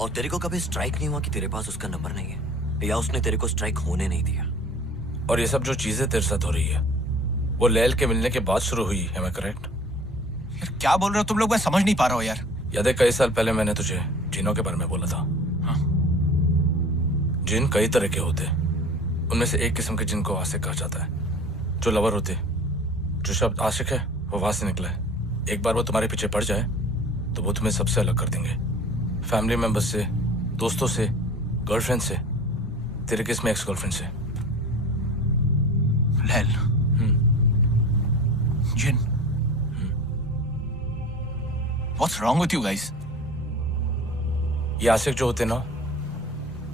और तेरे को कभी स्ट्राइक नहीं हुआ कि तेरे पास उसका नंबर नहीं है, या उसने तेरे को स्ट्राइक होने नहीं दिया? और ये सब जो चीजें तेरे साथ हो रही है, वो लैल के मिलने के बाद शुरू हुई है, मैं करेक्ट? यार क्या बोल रहे हो तुम लोग? मैं समझ नहीं पा रहा हूँ यार। याद है कई साल पहले मैंने तुझे जिनों के बारे में बोला था? हाँ। जिन कई तरह के होते, उनमें से एक किस्म के जिन को आशिक कहा जाता है, जो लवर होते। जो शब्द आशिक है वो वहां से निकला है। एक बार वो तुम्हारे पीछे पड़ जाए तो वो तुम्हें सबसे अलग कर देंगे, फैमिली मेंबर्स से, दोस्तों से, गर्लफ्रेंड से, तेरे केस में एक्स गर्लफ्रेंड से। लैल, जिन, What's wrong with you guys? ये आशिक जो होते ना,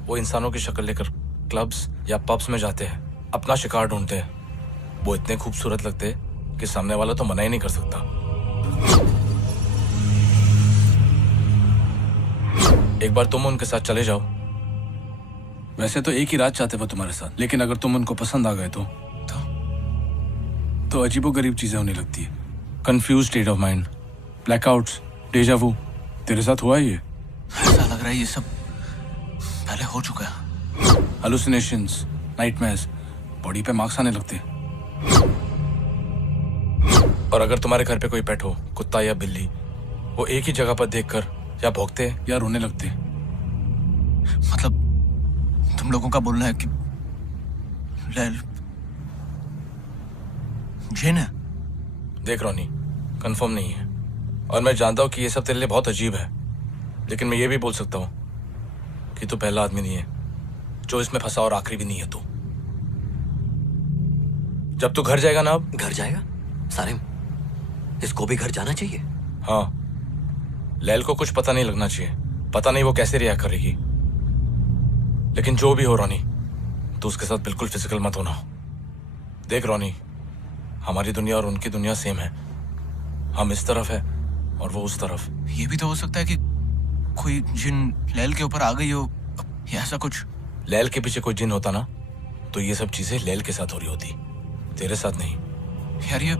वो इंसानों की शक्ल लेकर क्लब्स या पब्स में जाते हैं, अपना शिकार ढूंढते हैं। वो इतने खूबसूरत लगते हैं कि सामने वाला तो मना ही नहीं कर सकता। एक बार तुम उनके साथ चले जाओ। वैसे तो एक ही रात चाहते वो तुम्हारे साथ, लेकिन अगर तुम उनको पसंद आ गए तो अजीबोगरीब चीजें होने लगती है। Confuse state of mind, blackouts, deja vu. तेरे साथ हुआ है ये? ऐसा लग रहा है ये सब पहले हो चुका है। हेलुसिनेशंस, नाइटमेयर्स, बॉडी पे मार्क्स आने लगते हैं। और अगर तुम्हारे घर पे कोई पेट हो, कुत्ता या बिल्ली, वो एक ही जगह पर देखकर या भौंकते या रोने लगते। मतलब तुम लोगों का बोलना है कि लैल जिन है? देख रोनी, कंफर्म नहीं है और मैं जानता हूं कि ये सब तेरे लिए बहुत अजीब है, लेकिन मैं ये भी बोल सकता हूं कि तू पहला आदमी नहीं है जो इसमें फंसा और आखिरी भी नहीं है तू। जब तू घर जाएगा ना, अब घर जाएगा? सारिम, इसको भी घर जाना चाहिए। हाँ, लैल को कुछ पता नहीं लगना चाहिए। पता नहीं वो कैसे रिएक्ट करेगी, लेकिन जो भी हो रोनी, तो उसके साथ बिल्कुल फिजिकल मत होना। देख रोनी, हमारी दुनिया और उनकी दुनिया सेम है। हम इस तरफ है और वो उस तरफ। ये भी तो हो सकता है कि कोई जिन लैल के ऊपर आ गई हो या ऐसा कुछ। लैल के पीछे कोई जिन होता ना, तो ये सब चीजें लैल के साथ हो रही होती, तेरे साथ नहीं। यार ये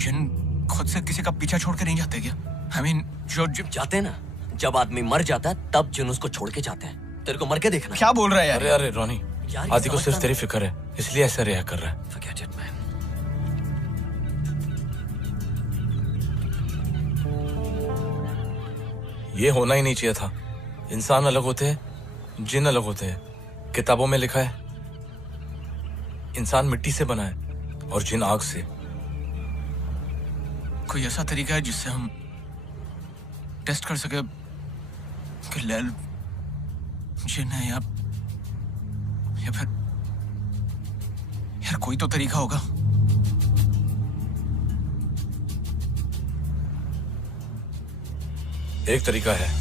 जिन खुद से किसी का पीछा छोड़ के नहीं जाते क्या? I mean, जो जाते हैं ना, जब आदमी मर जाता है तब जिन उसको छोड़ के जाते हैं। तेरे को मर के देखना। क्या बोल रहा है यार? अरे अरे रोनी, आदि को सिर्फ तेरी फिक्र है, इसलिए ऐसा रिएक्ट कर रहा है। Forget it, man. ये होना ही नहीं चाहिए था। इंसान अलग होते हैं, जिन अलग होते हैं। किताबों में लिखा है इंसान मिट्टी से बना है और जिन आग से। कोई ऐसा तरीका है जिससे हम टेस्ट कर सके कि लैल जिन है या फिर यार कोई तो तरीका होगा। एक तरीका है।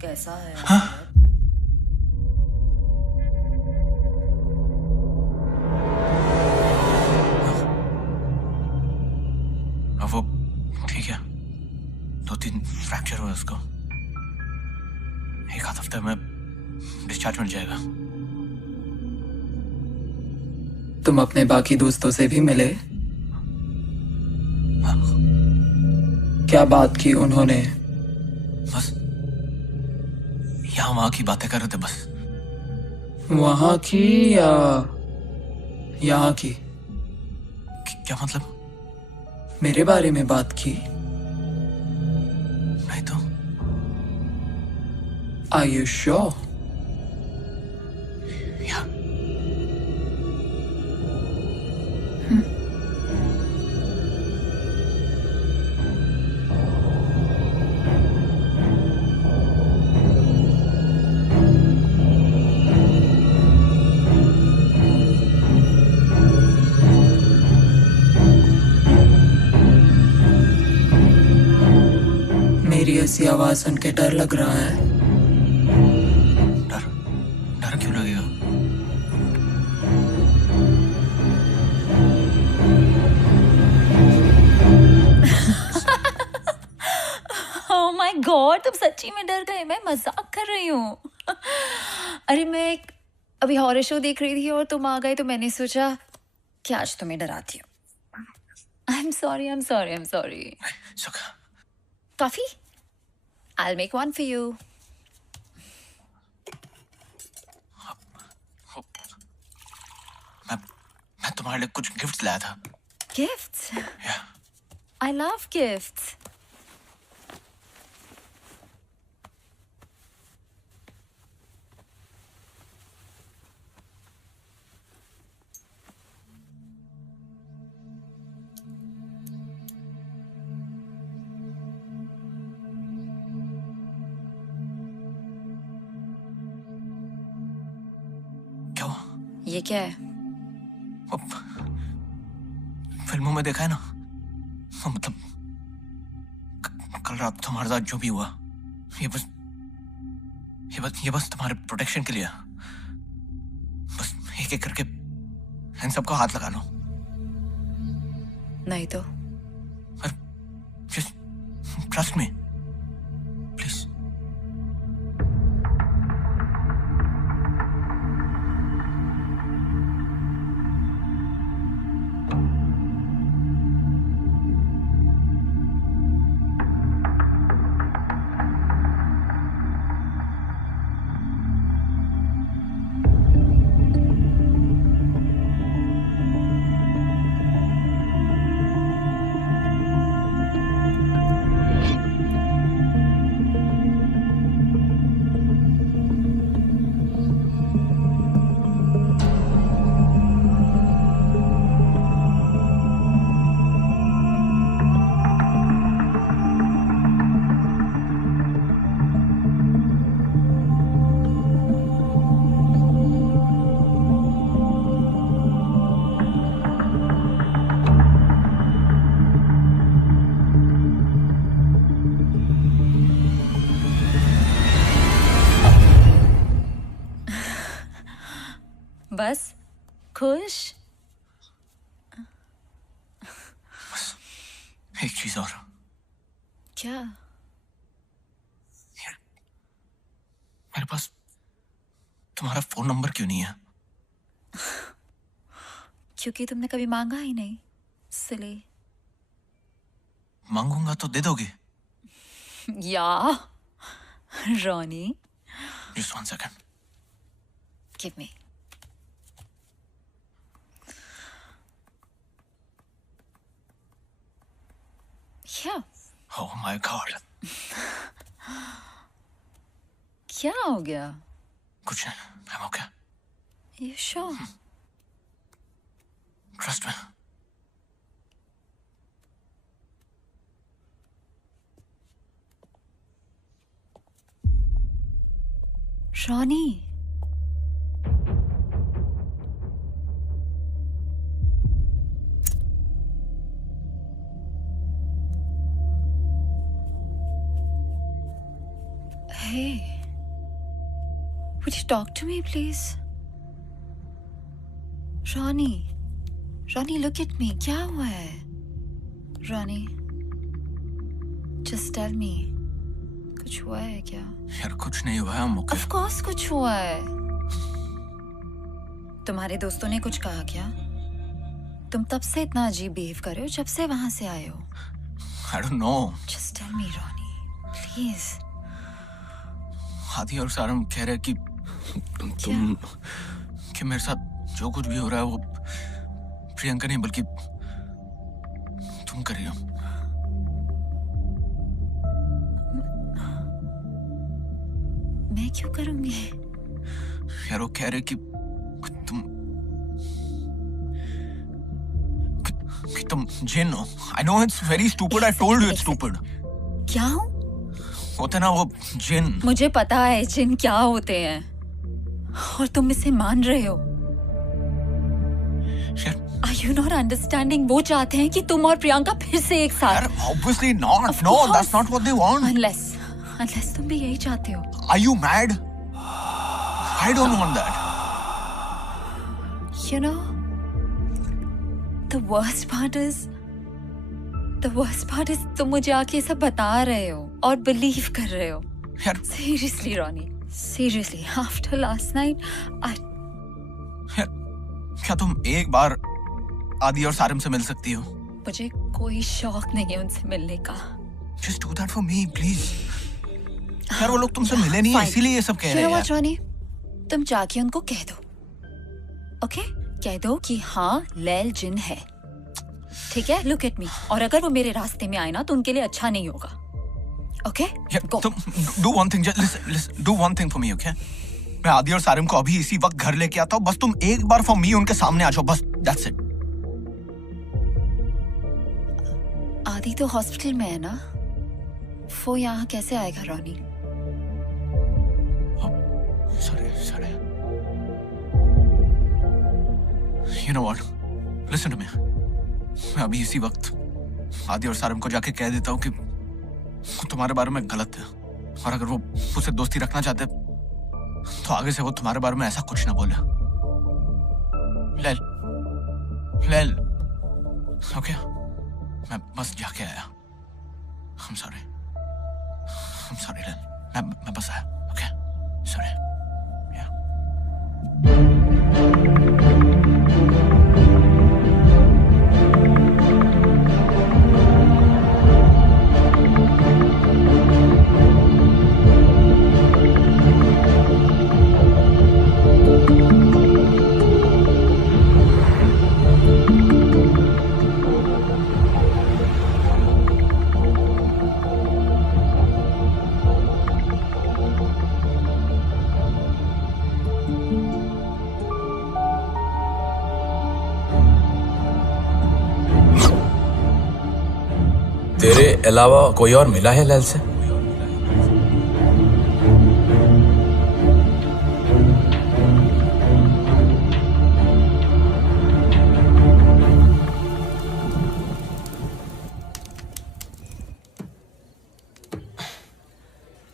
कैसा है? हाँ? वो ठीक है, 2-3 फ्रैक्चर हुआ उसको। एक आध हफ्ते में डिस्चार्ज मिल जाएगा। तुम अपने बाकी दोस्तों से भी मिले? क्या बात की उन्होंने? बस यहाँ वहां की बातें कर रहे थे बस। वहां की या यहाँ की? क्या मतलब? मेरे बारे में बात की? नहीं तो। Are you sure? या मेरी ऐसी आवाज सुन के डर लग रहा है। डर? डर क्यों लगेगा? Oh my God, तुम सच्ची में डर गए? मैं मजाक कर रही हूँ। अरे मैं अभी हॉरर शो देख रही थी और तुम आ गए तो मैंने सोचा कि आज तुम्हें डराती हूँ। I'm sorry, I'm sorry, I'm sorry. सुखा, Coffee? I'll make one for you. मैं तुम्हारे लिए कुछ गिफ्ट्स लाया था। Gifts? Yeah. I love gifts. ये क्या है? अब फिल्मों में देखा है ना, मतलब कल रात तुम्हारे साथ जो भी हुआ, ये बस तुम्हारे प्रोटेक्शन के लिए। बस एक एक करके इन सबको हाथ लगा लो। नहीं तो जस्ट ट्रस्ट मी प्लीज। बस खुश? एक चीज और। क्या? मेरे पास तुम्हारा फोन नंबर क्यों नहीं है? क्योंकि तुमने कभी मांगा ही नहीं, इसलिए। मांगूंगा तो दे दोगे? या Ronnie, Just 1 second. give me. क्या? Oh my God. क्या हो गया? कुछ नहीं, I'm okay. You sure? Trust me. Ronnie, hey, would you talk to me, please? Ronnie, Ronnie, look at me. क्या हुआ है? Ronnie, just tell me. कुछ हुआ है क्या? यार कुछ नहीं हुआ है, I'm okay. Of course कुछ हुआ है। तुम्हारे दोस्तों ने कुछ कहा क्या? तुम तब से इतना अजीब बिहेव कर रहे हो जब से वहां से आए हो। I don't know. Just tell me, Ronnie, please. आदि और सारम कह रहे कि तुम कि मेरे साथ जो कुछ भी हो रहा है वो प्रियंका नहीं बल्कि तुम कर रही हो। मैं क्यों करूंगी? यार वो कह रहे कि तुम जिन हो। I know it's very stupid. I told you it's stupid. क्या हूँ? होते ना वो जिन। मुझे पता है जिन क्या होते हैं और तुम इसे मान रहे हो। Are you not understanding? वो चाहते हैं कि तुम और प्रियंका फिर से एक साथ। यार obviously not. No, that's not what they want. Unless तुम भी यही चाहते हो। Are you mad? I don't want that. You know, the worst part is तुम मुझे आके सब बता रहे हो और बिलीव कर रहे हो। यार Seriously, Ronnie, seriously, after last night, यार क्या तुम एक बार आदि और सारिम से मिल सकती हो? मुझे कोई शौक नहीं है उनसे मिलने का। Just do that for me, please. यार वो लोग तुमसे मिले नहीं है इसीलिए ये सब कह रहे हैं यार। रॉनी, तुम जाके उनको कह दो, ओके? कह दो कि हाँ लैल जिन है, ठीक है? Look at me. और अगर वो मेरे रास्ते में आए ना तो उनके लिए अच्छा नहीं होगा, ओके? तुम do one thing, listen, do one thing for me, okay? मैं आदि और सारिम को अभी इसी वक्त घर लेके आता हूँ, बस तुम एक बार for me उनके सामने आ जाओ, बस that's it. आदि तो हॉस्पिटल में है ना, वो यहाँ कैसे आएगा Ronnie? Sorry. You know what? Listen to me. मैं अभी इसी वक्त आदि और सारम को जाके कह देता हूँ कि वो तुम्हारे बारे में गलत है, और अगर वो मुझसे दोस्ती रखना चाहते तो आगे से वो तुम्हारे बारे में ऐसा कुछ ना बोले। लेल, ओके? मैं बस जाके आया। I'm sorry, लेल। मैं बस आया, ओके? Sorry. तेरे अलावा कोई और मिला है लैल से?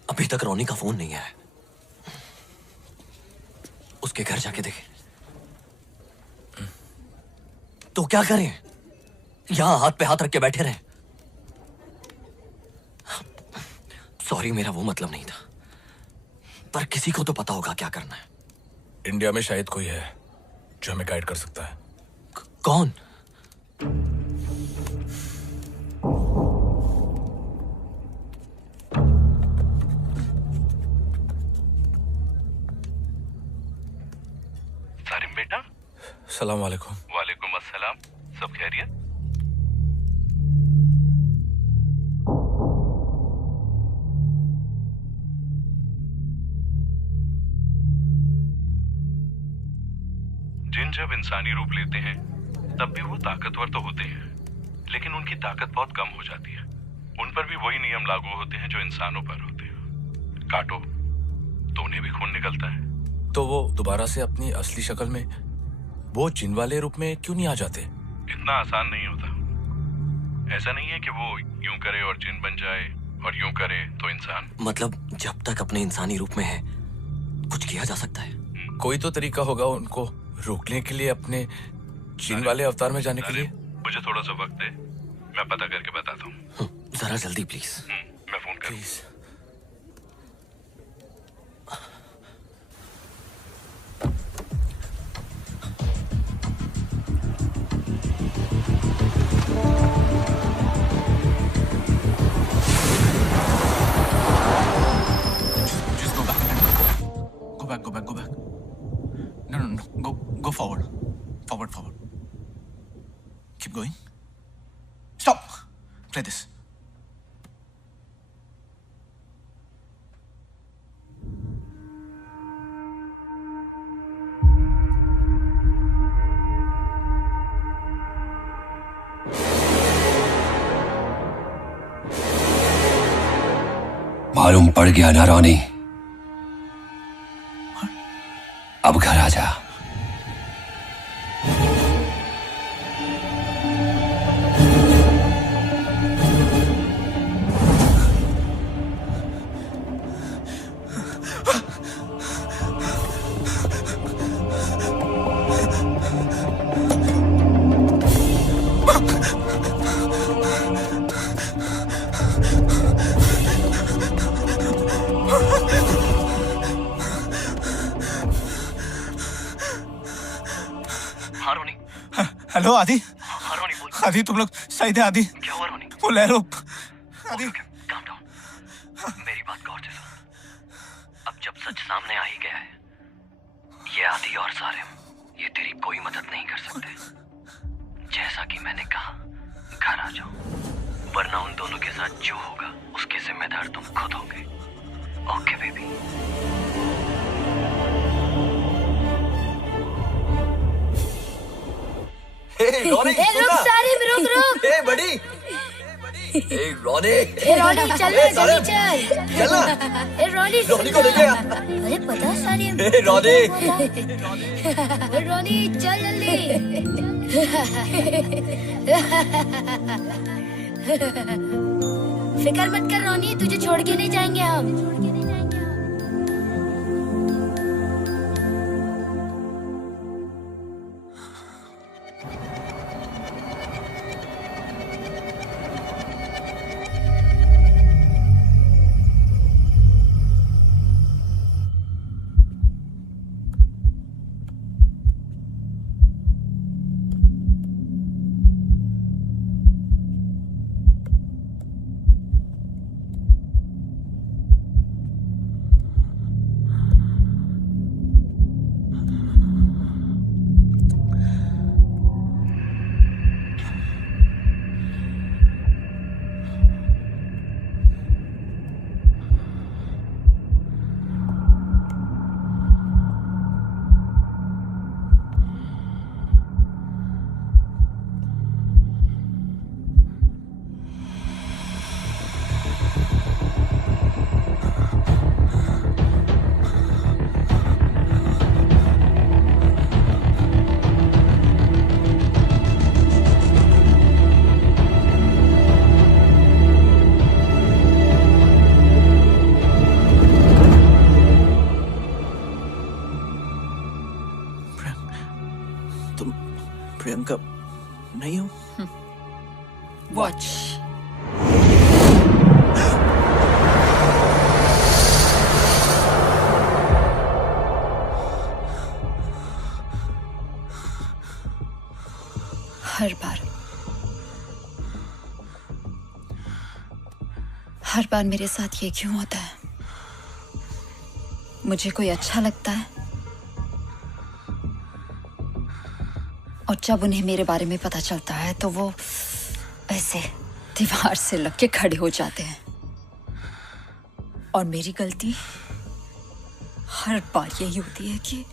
अभी तक रोनी का फोन नहीं आया। उसके घर जाके देखे तो क्या करें? यहां हाथ पे हाथ रख के बैठे रहे? सॉरी, मेरा वो मतलब नहीं था, पर किसी को तो पता होगा क्या करना है। इंडिया में शायद कोई है जो हमें गाइड कर सकता है। कौन? सारिम बेटा। सलाम वालेकुम। वालेकुम अस्सलाम। सब खैरियत? जिन जब इंसानी रूप लेते हैं तब भी वो ताकतवर तो होते हैं, लेकिन उनकी ताकत बहुत कम हो जाती है। उन पर भी वही नियम लागू होते हैं जो इंसानों पर होते हैं। काटो तो उन्हें भी खून निकलता है। तो वो दोबारा से अपनी असली शक्ल में, वो जिन वाले रूप में क्यों नहीं आ जाते? इतना आसान नहीं होता। ऐसा नहीं है कि वो यूं करे और जिन बन जाए और यूं करे तो इंसान। मतलब जब तक अपने इंसानी रूप में है कुछ किया जा सकता है। कोई तो तरीका होगा उनको रोकने के लिए, अपने जिन वाले अवतार में जाने के लिए। मुझे थोड़ा सा वक्त दे, मैं पता करके बताता हूँ। जरा जल्दी प्लीज। मैं फोन करूँ? Go back. No. Go forward. Forward. Keep going. Stop. Play this. मालूम पड़ गया ना रोनी? अब घर आ जा। हेलो आदि। आदि तुम लोग सही थे? आदि क्या हुआ रोनी? वो ले लो आदि। मेरी बात गौर से सुन। अब जब सच सामने आ ही गया है, ये आदि और सारिम, ये तेरी कोई मदद नहीं कर सकते। जैसा कि मैंने कहा, घर आ जाओ, वरना उन दोनों के साथ जो होगा उसके जिम्मेदार तुम खुद होगे। Okay baby? रुक सारिम, रुक। बड़ी रोनी ए रोनी चल ना जल्दी चल। चल ना। ए रोनी रोनी को लेके आ। अरे पता सारिम। ए रोनी। ए रोनी चल जल्दी। फिक्र मत कर रोनी, तुझे छोड़ के नहीं जाएंगे हम। प्रियंका नहीं हो? वॉच। हर बार मेरे साथ ये क्यों होता है? मुझे कोई अच्छा लगता है और जब उन्हें मेरे बारे में पता चलता है तो वो ऐसे दीवार से लग के खड़े हो जाते हैं। और मेरी गलती हर बार यही होती है कि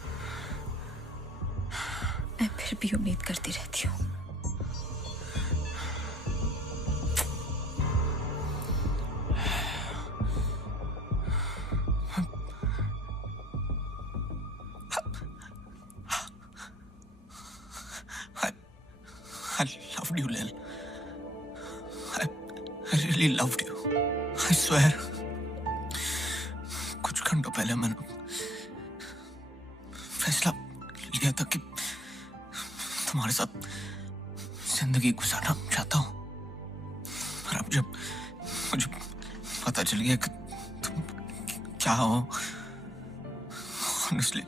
मैं फिर भी उम्मीद करती रहती हूँ। I loved you, Lil. I really loved you. I swear. कुछ घंटों पहले मैंने फैसला लिया था कि तुम्हारे साथ जिंदगी गुजारना चाहता हूँ। पर अब जब मुझे पता चल गया कि तुम क्या हो, honestly,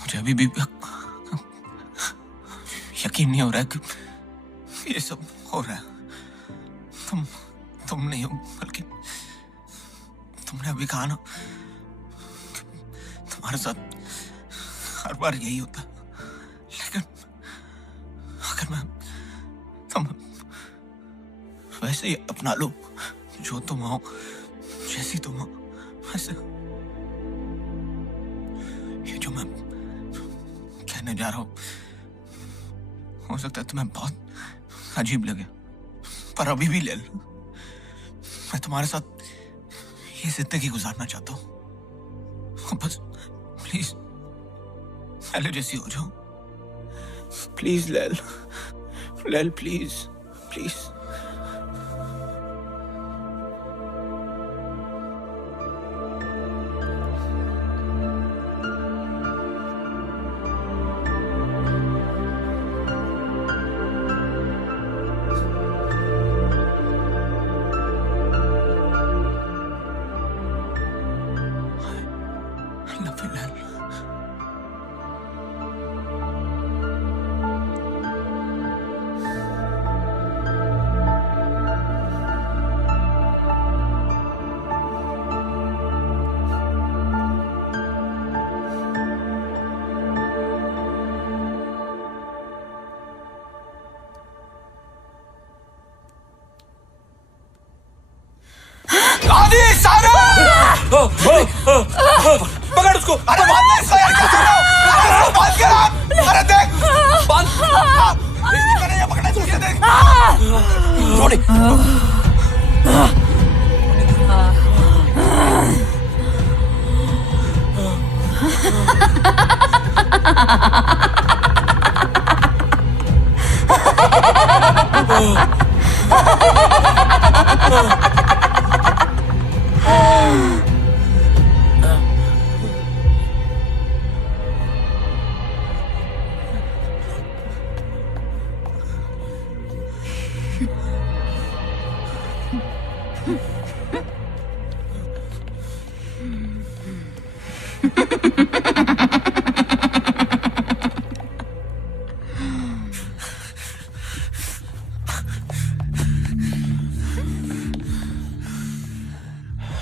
मुझे अभी भी यकीन नहीं हो रहा है कि ये सब हो रहा है। तुम नहीं हो, बल्कि तुमने अभी कहा ना कि तुम्हारे साथ हर बार यही होता है। लेकिन अगर मैं तुम वैसे ही अपना लो, जो तुम हो, जैसी तुम हो, वैसे ये जो मैं कहने जा रहा हूँ हो सकता है तुम्हें बहुत अजीब लगे, पर अभी भी ले लो। मैं तुम्हारे साथ ये जिंदगी गुजारना चाहता हूँ। बस प्लीज पहले जैसी हो जाओ। प्लीज लेल, प्लीज प्लीज। पकड़ उसको।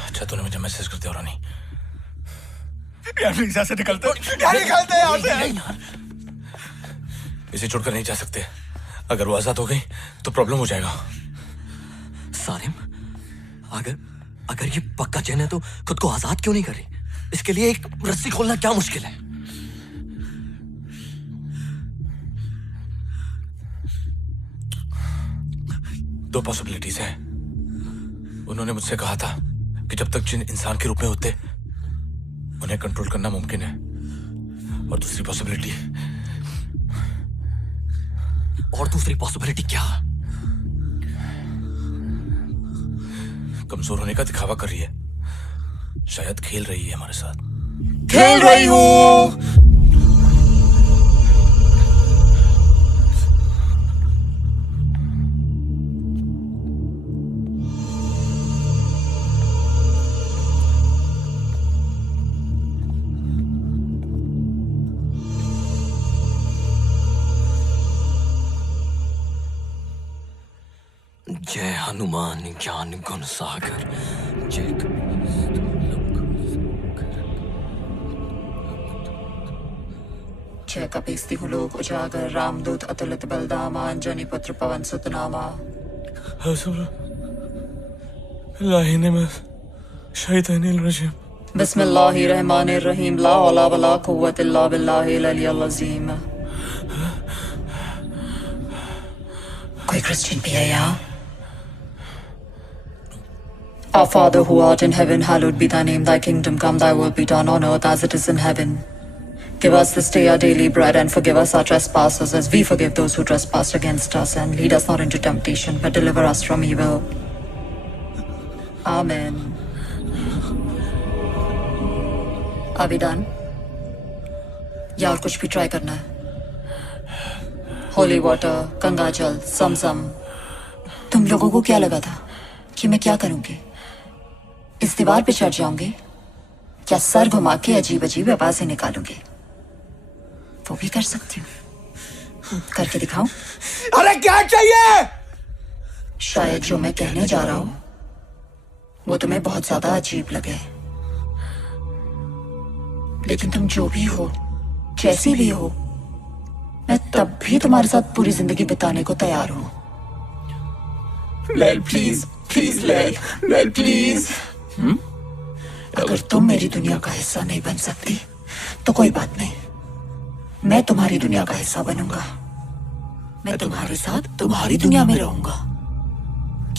अच्छा तूने मुझे मैसेज कर दिया रोनी। यार प्लीज यहाँ से निकलते यहाँ से। इसे छोड़कर नहीं जा सकते। अगर वो आजाद हो गई तो प्रॉब्लम हो जाएगा। सारिम, अगर ये पक्का चैन है तो खुद को आजाद क्यों नहीं कर रही? इसके लिए एक रस्सी खोलना क्या मुश्किल है? दो पॉसिबिलिटीज है। उन्होंने मुझसे कहा था कि जब तक जिन इंसान के रूप में होते उन्हें कंट्रोल करना मुमकिन है। और दूसरी पॉसिबिलिटी क्या? कमजोर होने का दिखावा कर रही है। शायद खेल रही है हमारे साथ। खेल रही हूँ। जय हनुमान ज्ञान गुण सागर जय जय कपीस्ति लोक उजागर रामदूत अतुलित बलदामा अंजनी पुत्र पवन सुत नामा। बिस्मिल्लाहिर्रहमानिर्रहीम ला हौला वला कुव्वत इल्ला बिल्लाहिल अलिय्यिल अज़ीम। कोई क्रिश्चियन भी है यहाँ? Our Father who art in heaven, hallowed be thy name, thy kingdom come, thy will be done on earth as it is in heaven. Give us this day our daily bread and forgive us our trespasses as we forgive those who trespass against us, and lead us not into temptation but deliver us from evil. Amen. Are we done? या और कुछ भी try करना है? Holy water, Ganga जल, समसम। तुम लोगों को क्या लगा था कि मैं क्या करूंगी? इस दीवार पे चढ़ जाऊंगी या सर घुमा के अजीब अजीब आवाजें निकालूंगी? वो भी कर सकती हूँ। करके दिखाऊं? अरे क्या चाहिए? शायद जो मैं कहने जा रहा हूं वो तुम्हें बहुत ज्यादा अजीब लगे, लेकिन तुम जो भी हो, जैसी भी हो, मैं तब भी तुम्हारे साथ पूरी जिंदगी बिताने को तैयार हूं। लैल प्लीज, प्लीज लैल प्लीज। अगर तुम मेरी दुनिया का हिस्सा नहीं बन सकती तो कोई बात नहीं, मैं तुम्हारी दुनिया का हिस्सा बनूंगा। मैं तुम्हारे साथ तुम्हारी दुनिया में रहूंगा।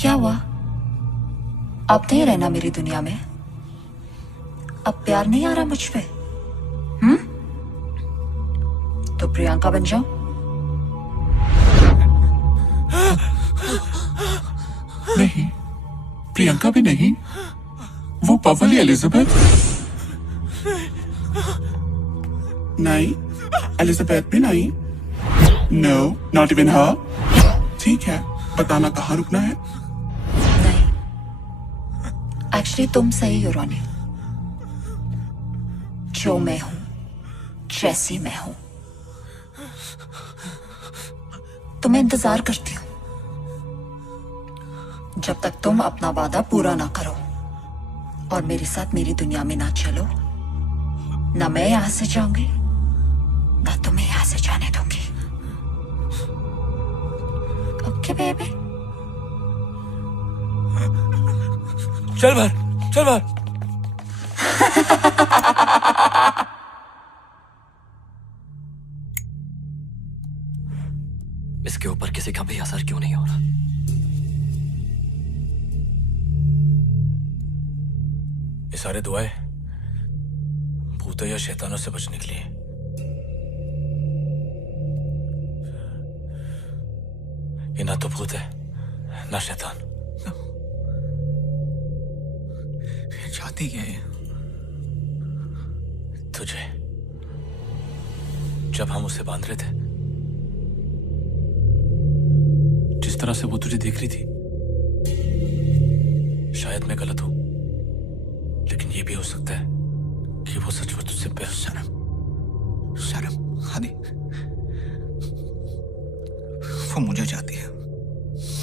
क्या हुआ? अब नहीं रहना मेरी दुनिया में? अब प्यार नहीं आ रहा मुझ पे? तो प्रियंका बन जाओ। नहीं, प्रियंका भी नहीं, वो पवली एलिजाबेथ। नहीं, एलिजाबेथ भी नहीं। नो, नॉट इवन हर। ठीक है, बताना कहाँ रुकना है? नहीं, एक्चुअली तुम सही हो रोनी। जो मैं हूं, जैसी मैं हूं, तुम्हें इंतजार करती हूं जब तक तुम अपना वादा पूरा ना करो और मेरे साथ मेरी दुनिया में ना चलो। ना मैं यहां से जाऊंगी, ना तुम्हें यहां से जाने दूंगी। Okay baby? चल बाहर, चल बाहर। इसके ऊपर किसी का भी असर क्यों नहीं हो रहा? ये सारे दुआएं भूतों या शैतानों से बचने के लिए। ये ना तो भूत है ना शैतान। चाहती क्या है? तुझे जब हम उसे बांध रहे थे, जिस तरह से वो तुझे देख रही थी, शायद मैं गलत हूं, लेकिन ये भी हो सकता है कि वो सच में तुझसे प्यार। शर्म हनी, वो मुझे चाहती है।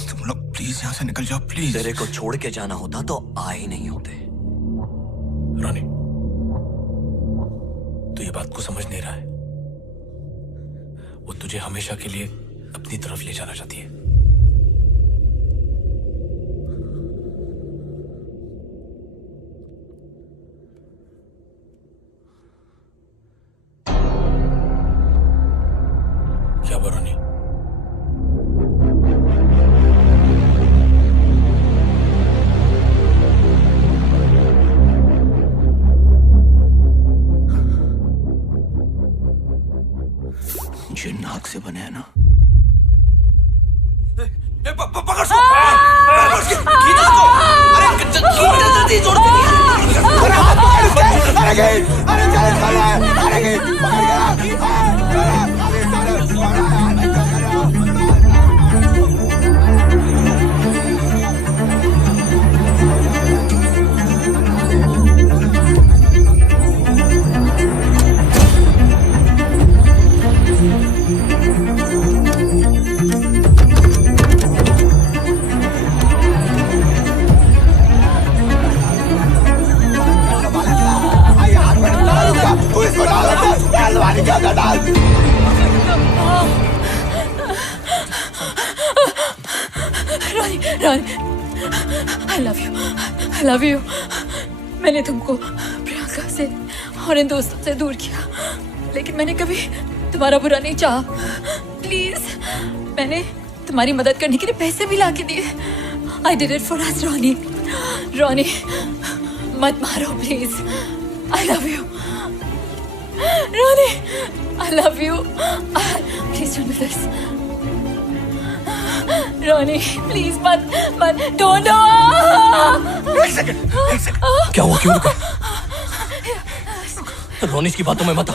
तुम लोग प्लीज यहाँ से निकल जाओ, प्लीज। तेरे को छोड़ के जाना होता तो आ ही नहीं होते। रानी, तू ये बात को समझ नहीं रहा है। वो तुझे हमेशा के लिए अपनी तरफ ले जाना चाहती है। क्या बरानी? जो नाक से बने हैं ना, पकड़ सो, खींच उसको। अरे जल्दी जोड़ के अरे हाथ पकड़ उसके। अरे गई, अरे चल साला, अरे गई, पकड़ गया। रानी, रानी, I love you. मैंने तुमको प्रियंका से और इन दोस्तों से दूर किया, लेकिन मैंने कभी तुम्हारा बुरा नहीं चाहा। प्लीज, मैंने तुम्हारी मदद करने के लिए पैसे भी लाके दिए। I did it for us, रानी। रानी, मत मारो please. I love you. Rani, I love you. Please don't do this. Rani, please मत don't do. एक सेकंड। क्या हुआ, क्यों रुका? रोनिश की बातों में मत आ।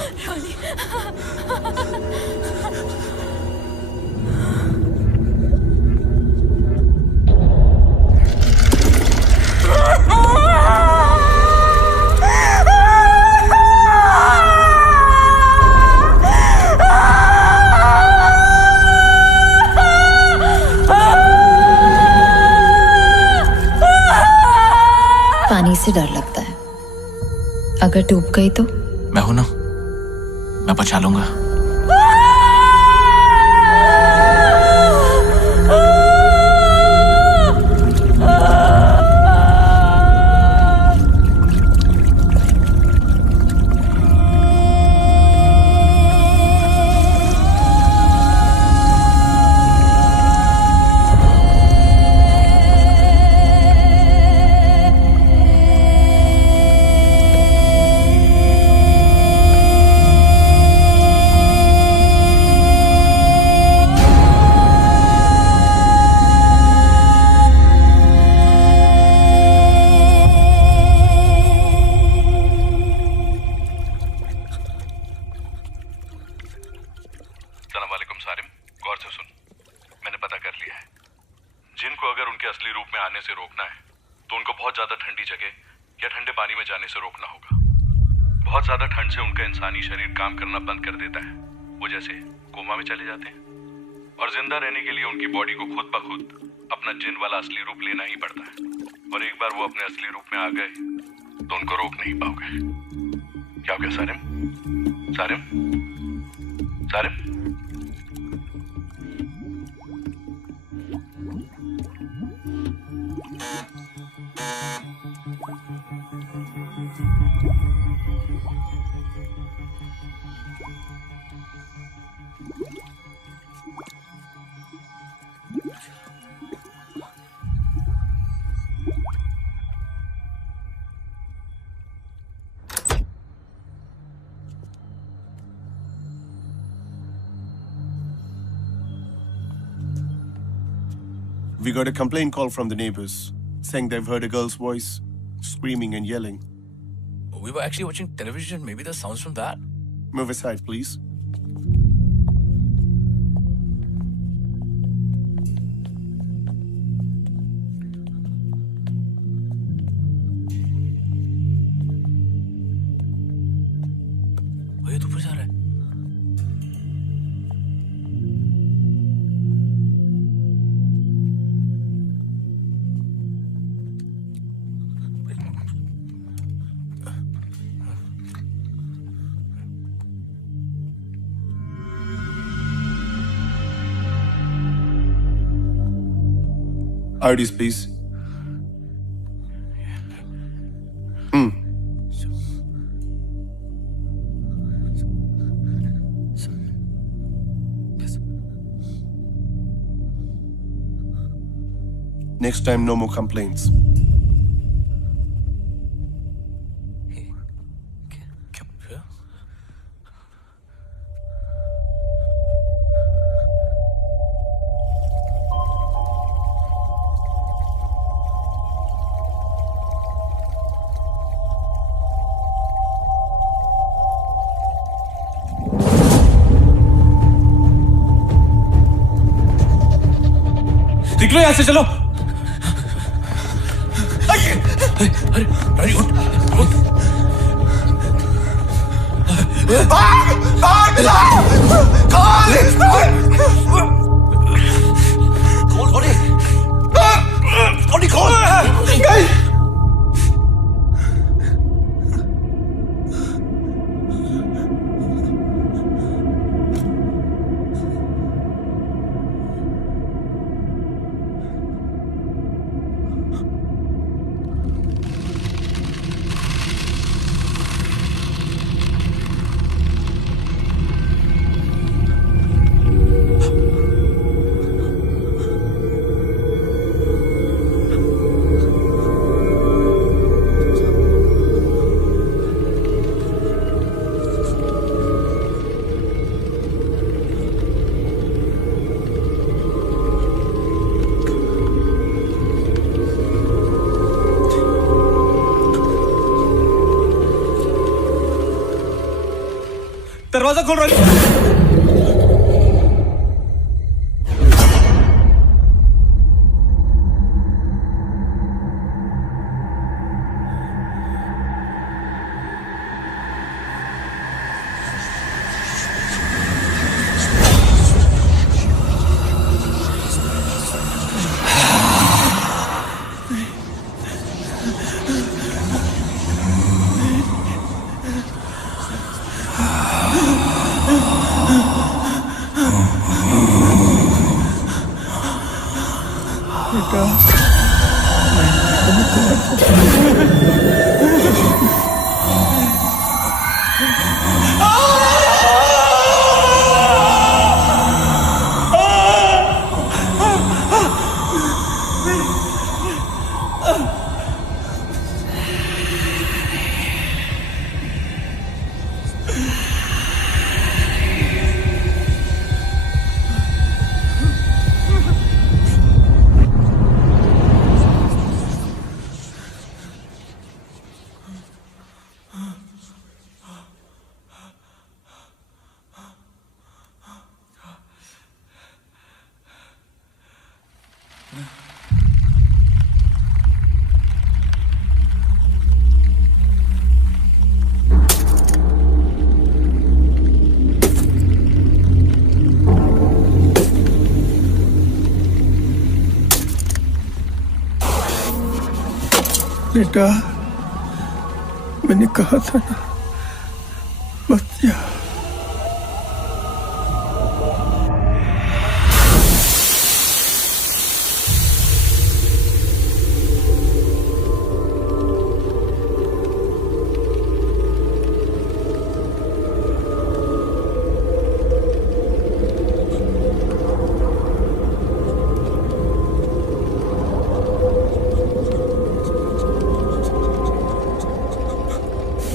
पानी से डर लगता है, अगर डूब गई तो? मैं हूं ना, मैं बचा लूंगा। इंसानी शरीर काम करना बंद कर देता है, वो जैसे कोमा में चले जाते हैं, और जिंदा रहने के लिए उनकी बॉडी को खुद ब खुद अपना जिन वाला असली रूप लेना ही पड़ता है। और एक बार वो अपने असली रूप में आ गए तो उनको रोक नहीं पाओगे। क्या हो गया Sarim? Sarim? Sarim? We got a complaint call from the neighbors saying they've heard a girl's voice screaming and yelling. We were actually watching television. Maybe the sounds from that. Move aside, please. ये तो ऊपर जा रहा है। IDs, please. Next time, no more complaints. निकलो यहाँ से, चलो। अरे रानी उठ उठ। दरवाजा खोल रहा है। बेटा, मैंने कहा था ना, मत जा।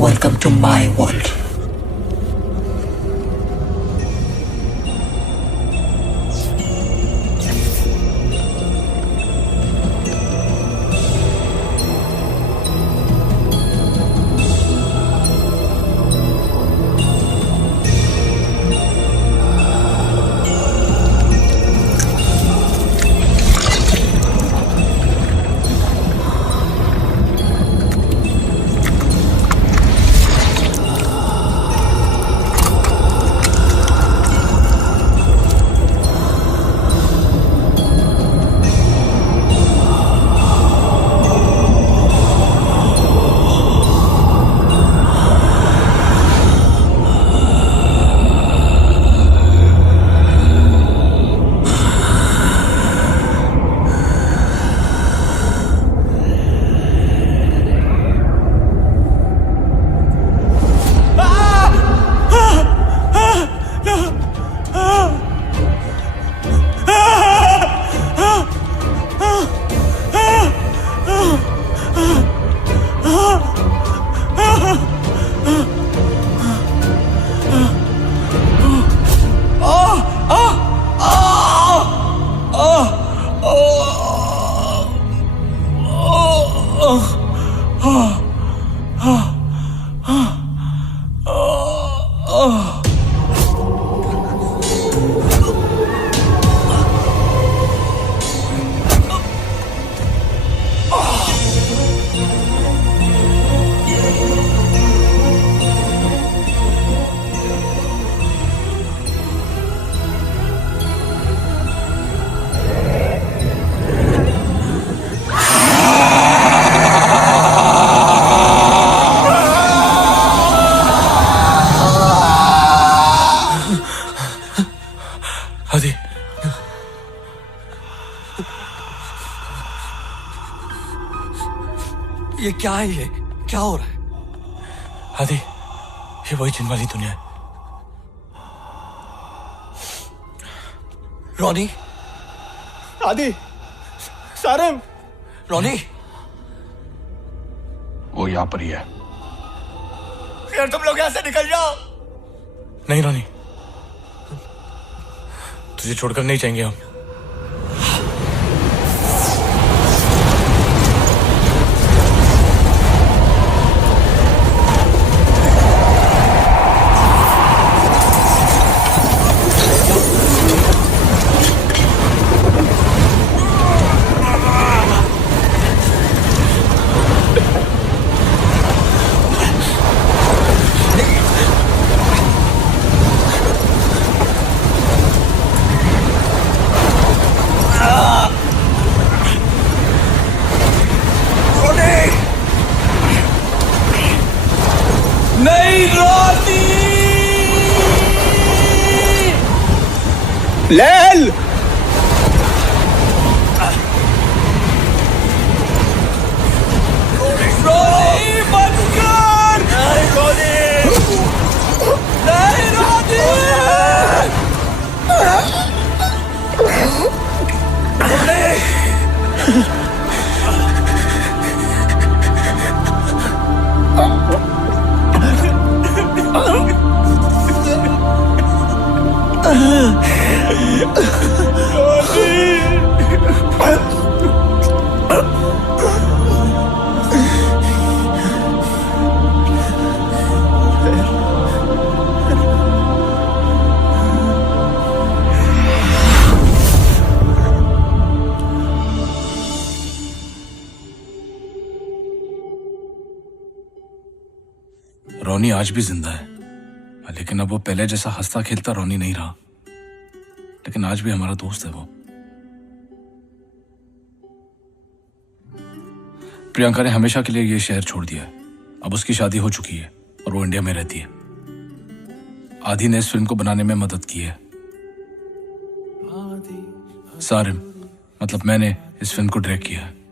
Welcome to my world. क्या है ये? क्या हो रहा है? आदि, ये वही जिन वाली दुनिया है। रॉनी, आदि, सारम, रॉनी, वो यहाँ पर ही है। यार तुम लोग यहाँ से निकल जाओ। नहीं रोनी, तुझे छोड़कर नहीं जाएंगे हम। लैल, रोनी बंद कर। नहीं रोनी, नहीं रोनी। रोनी आज भी जिंदा है, लेकिन अब वो पहले जैसा हंसता खेलता रोनी नहीं रहा। लेकिन आज भी हमारा दोस्त है वो। प्रियंका ने हमेशा के लिए ये शहर छोड़ दिया है। अब उसकी शादी हो चुकी है और वो इंडिया में रहती है। आदि ने इस फिल्म को बनाने में मदद की है। सारिम, मतलब मैंने इस फिल्म को डायरेक्ट किया है।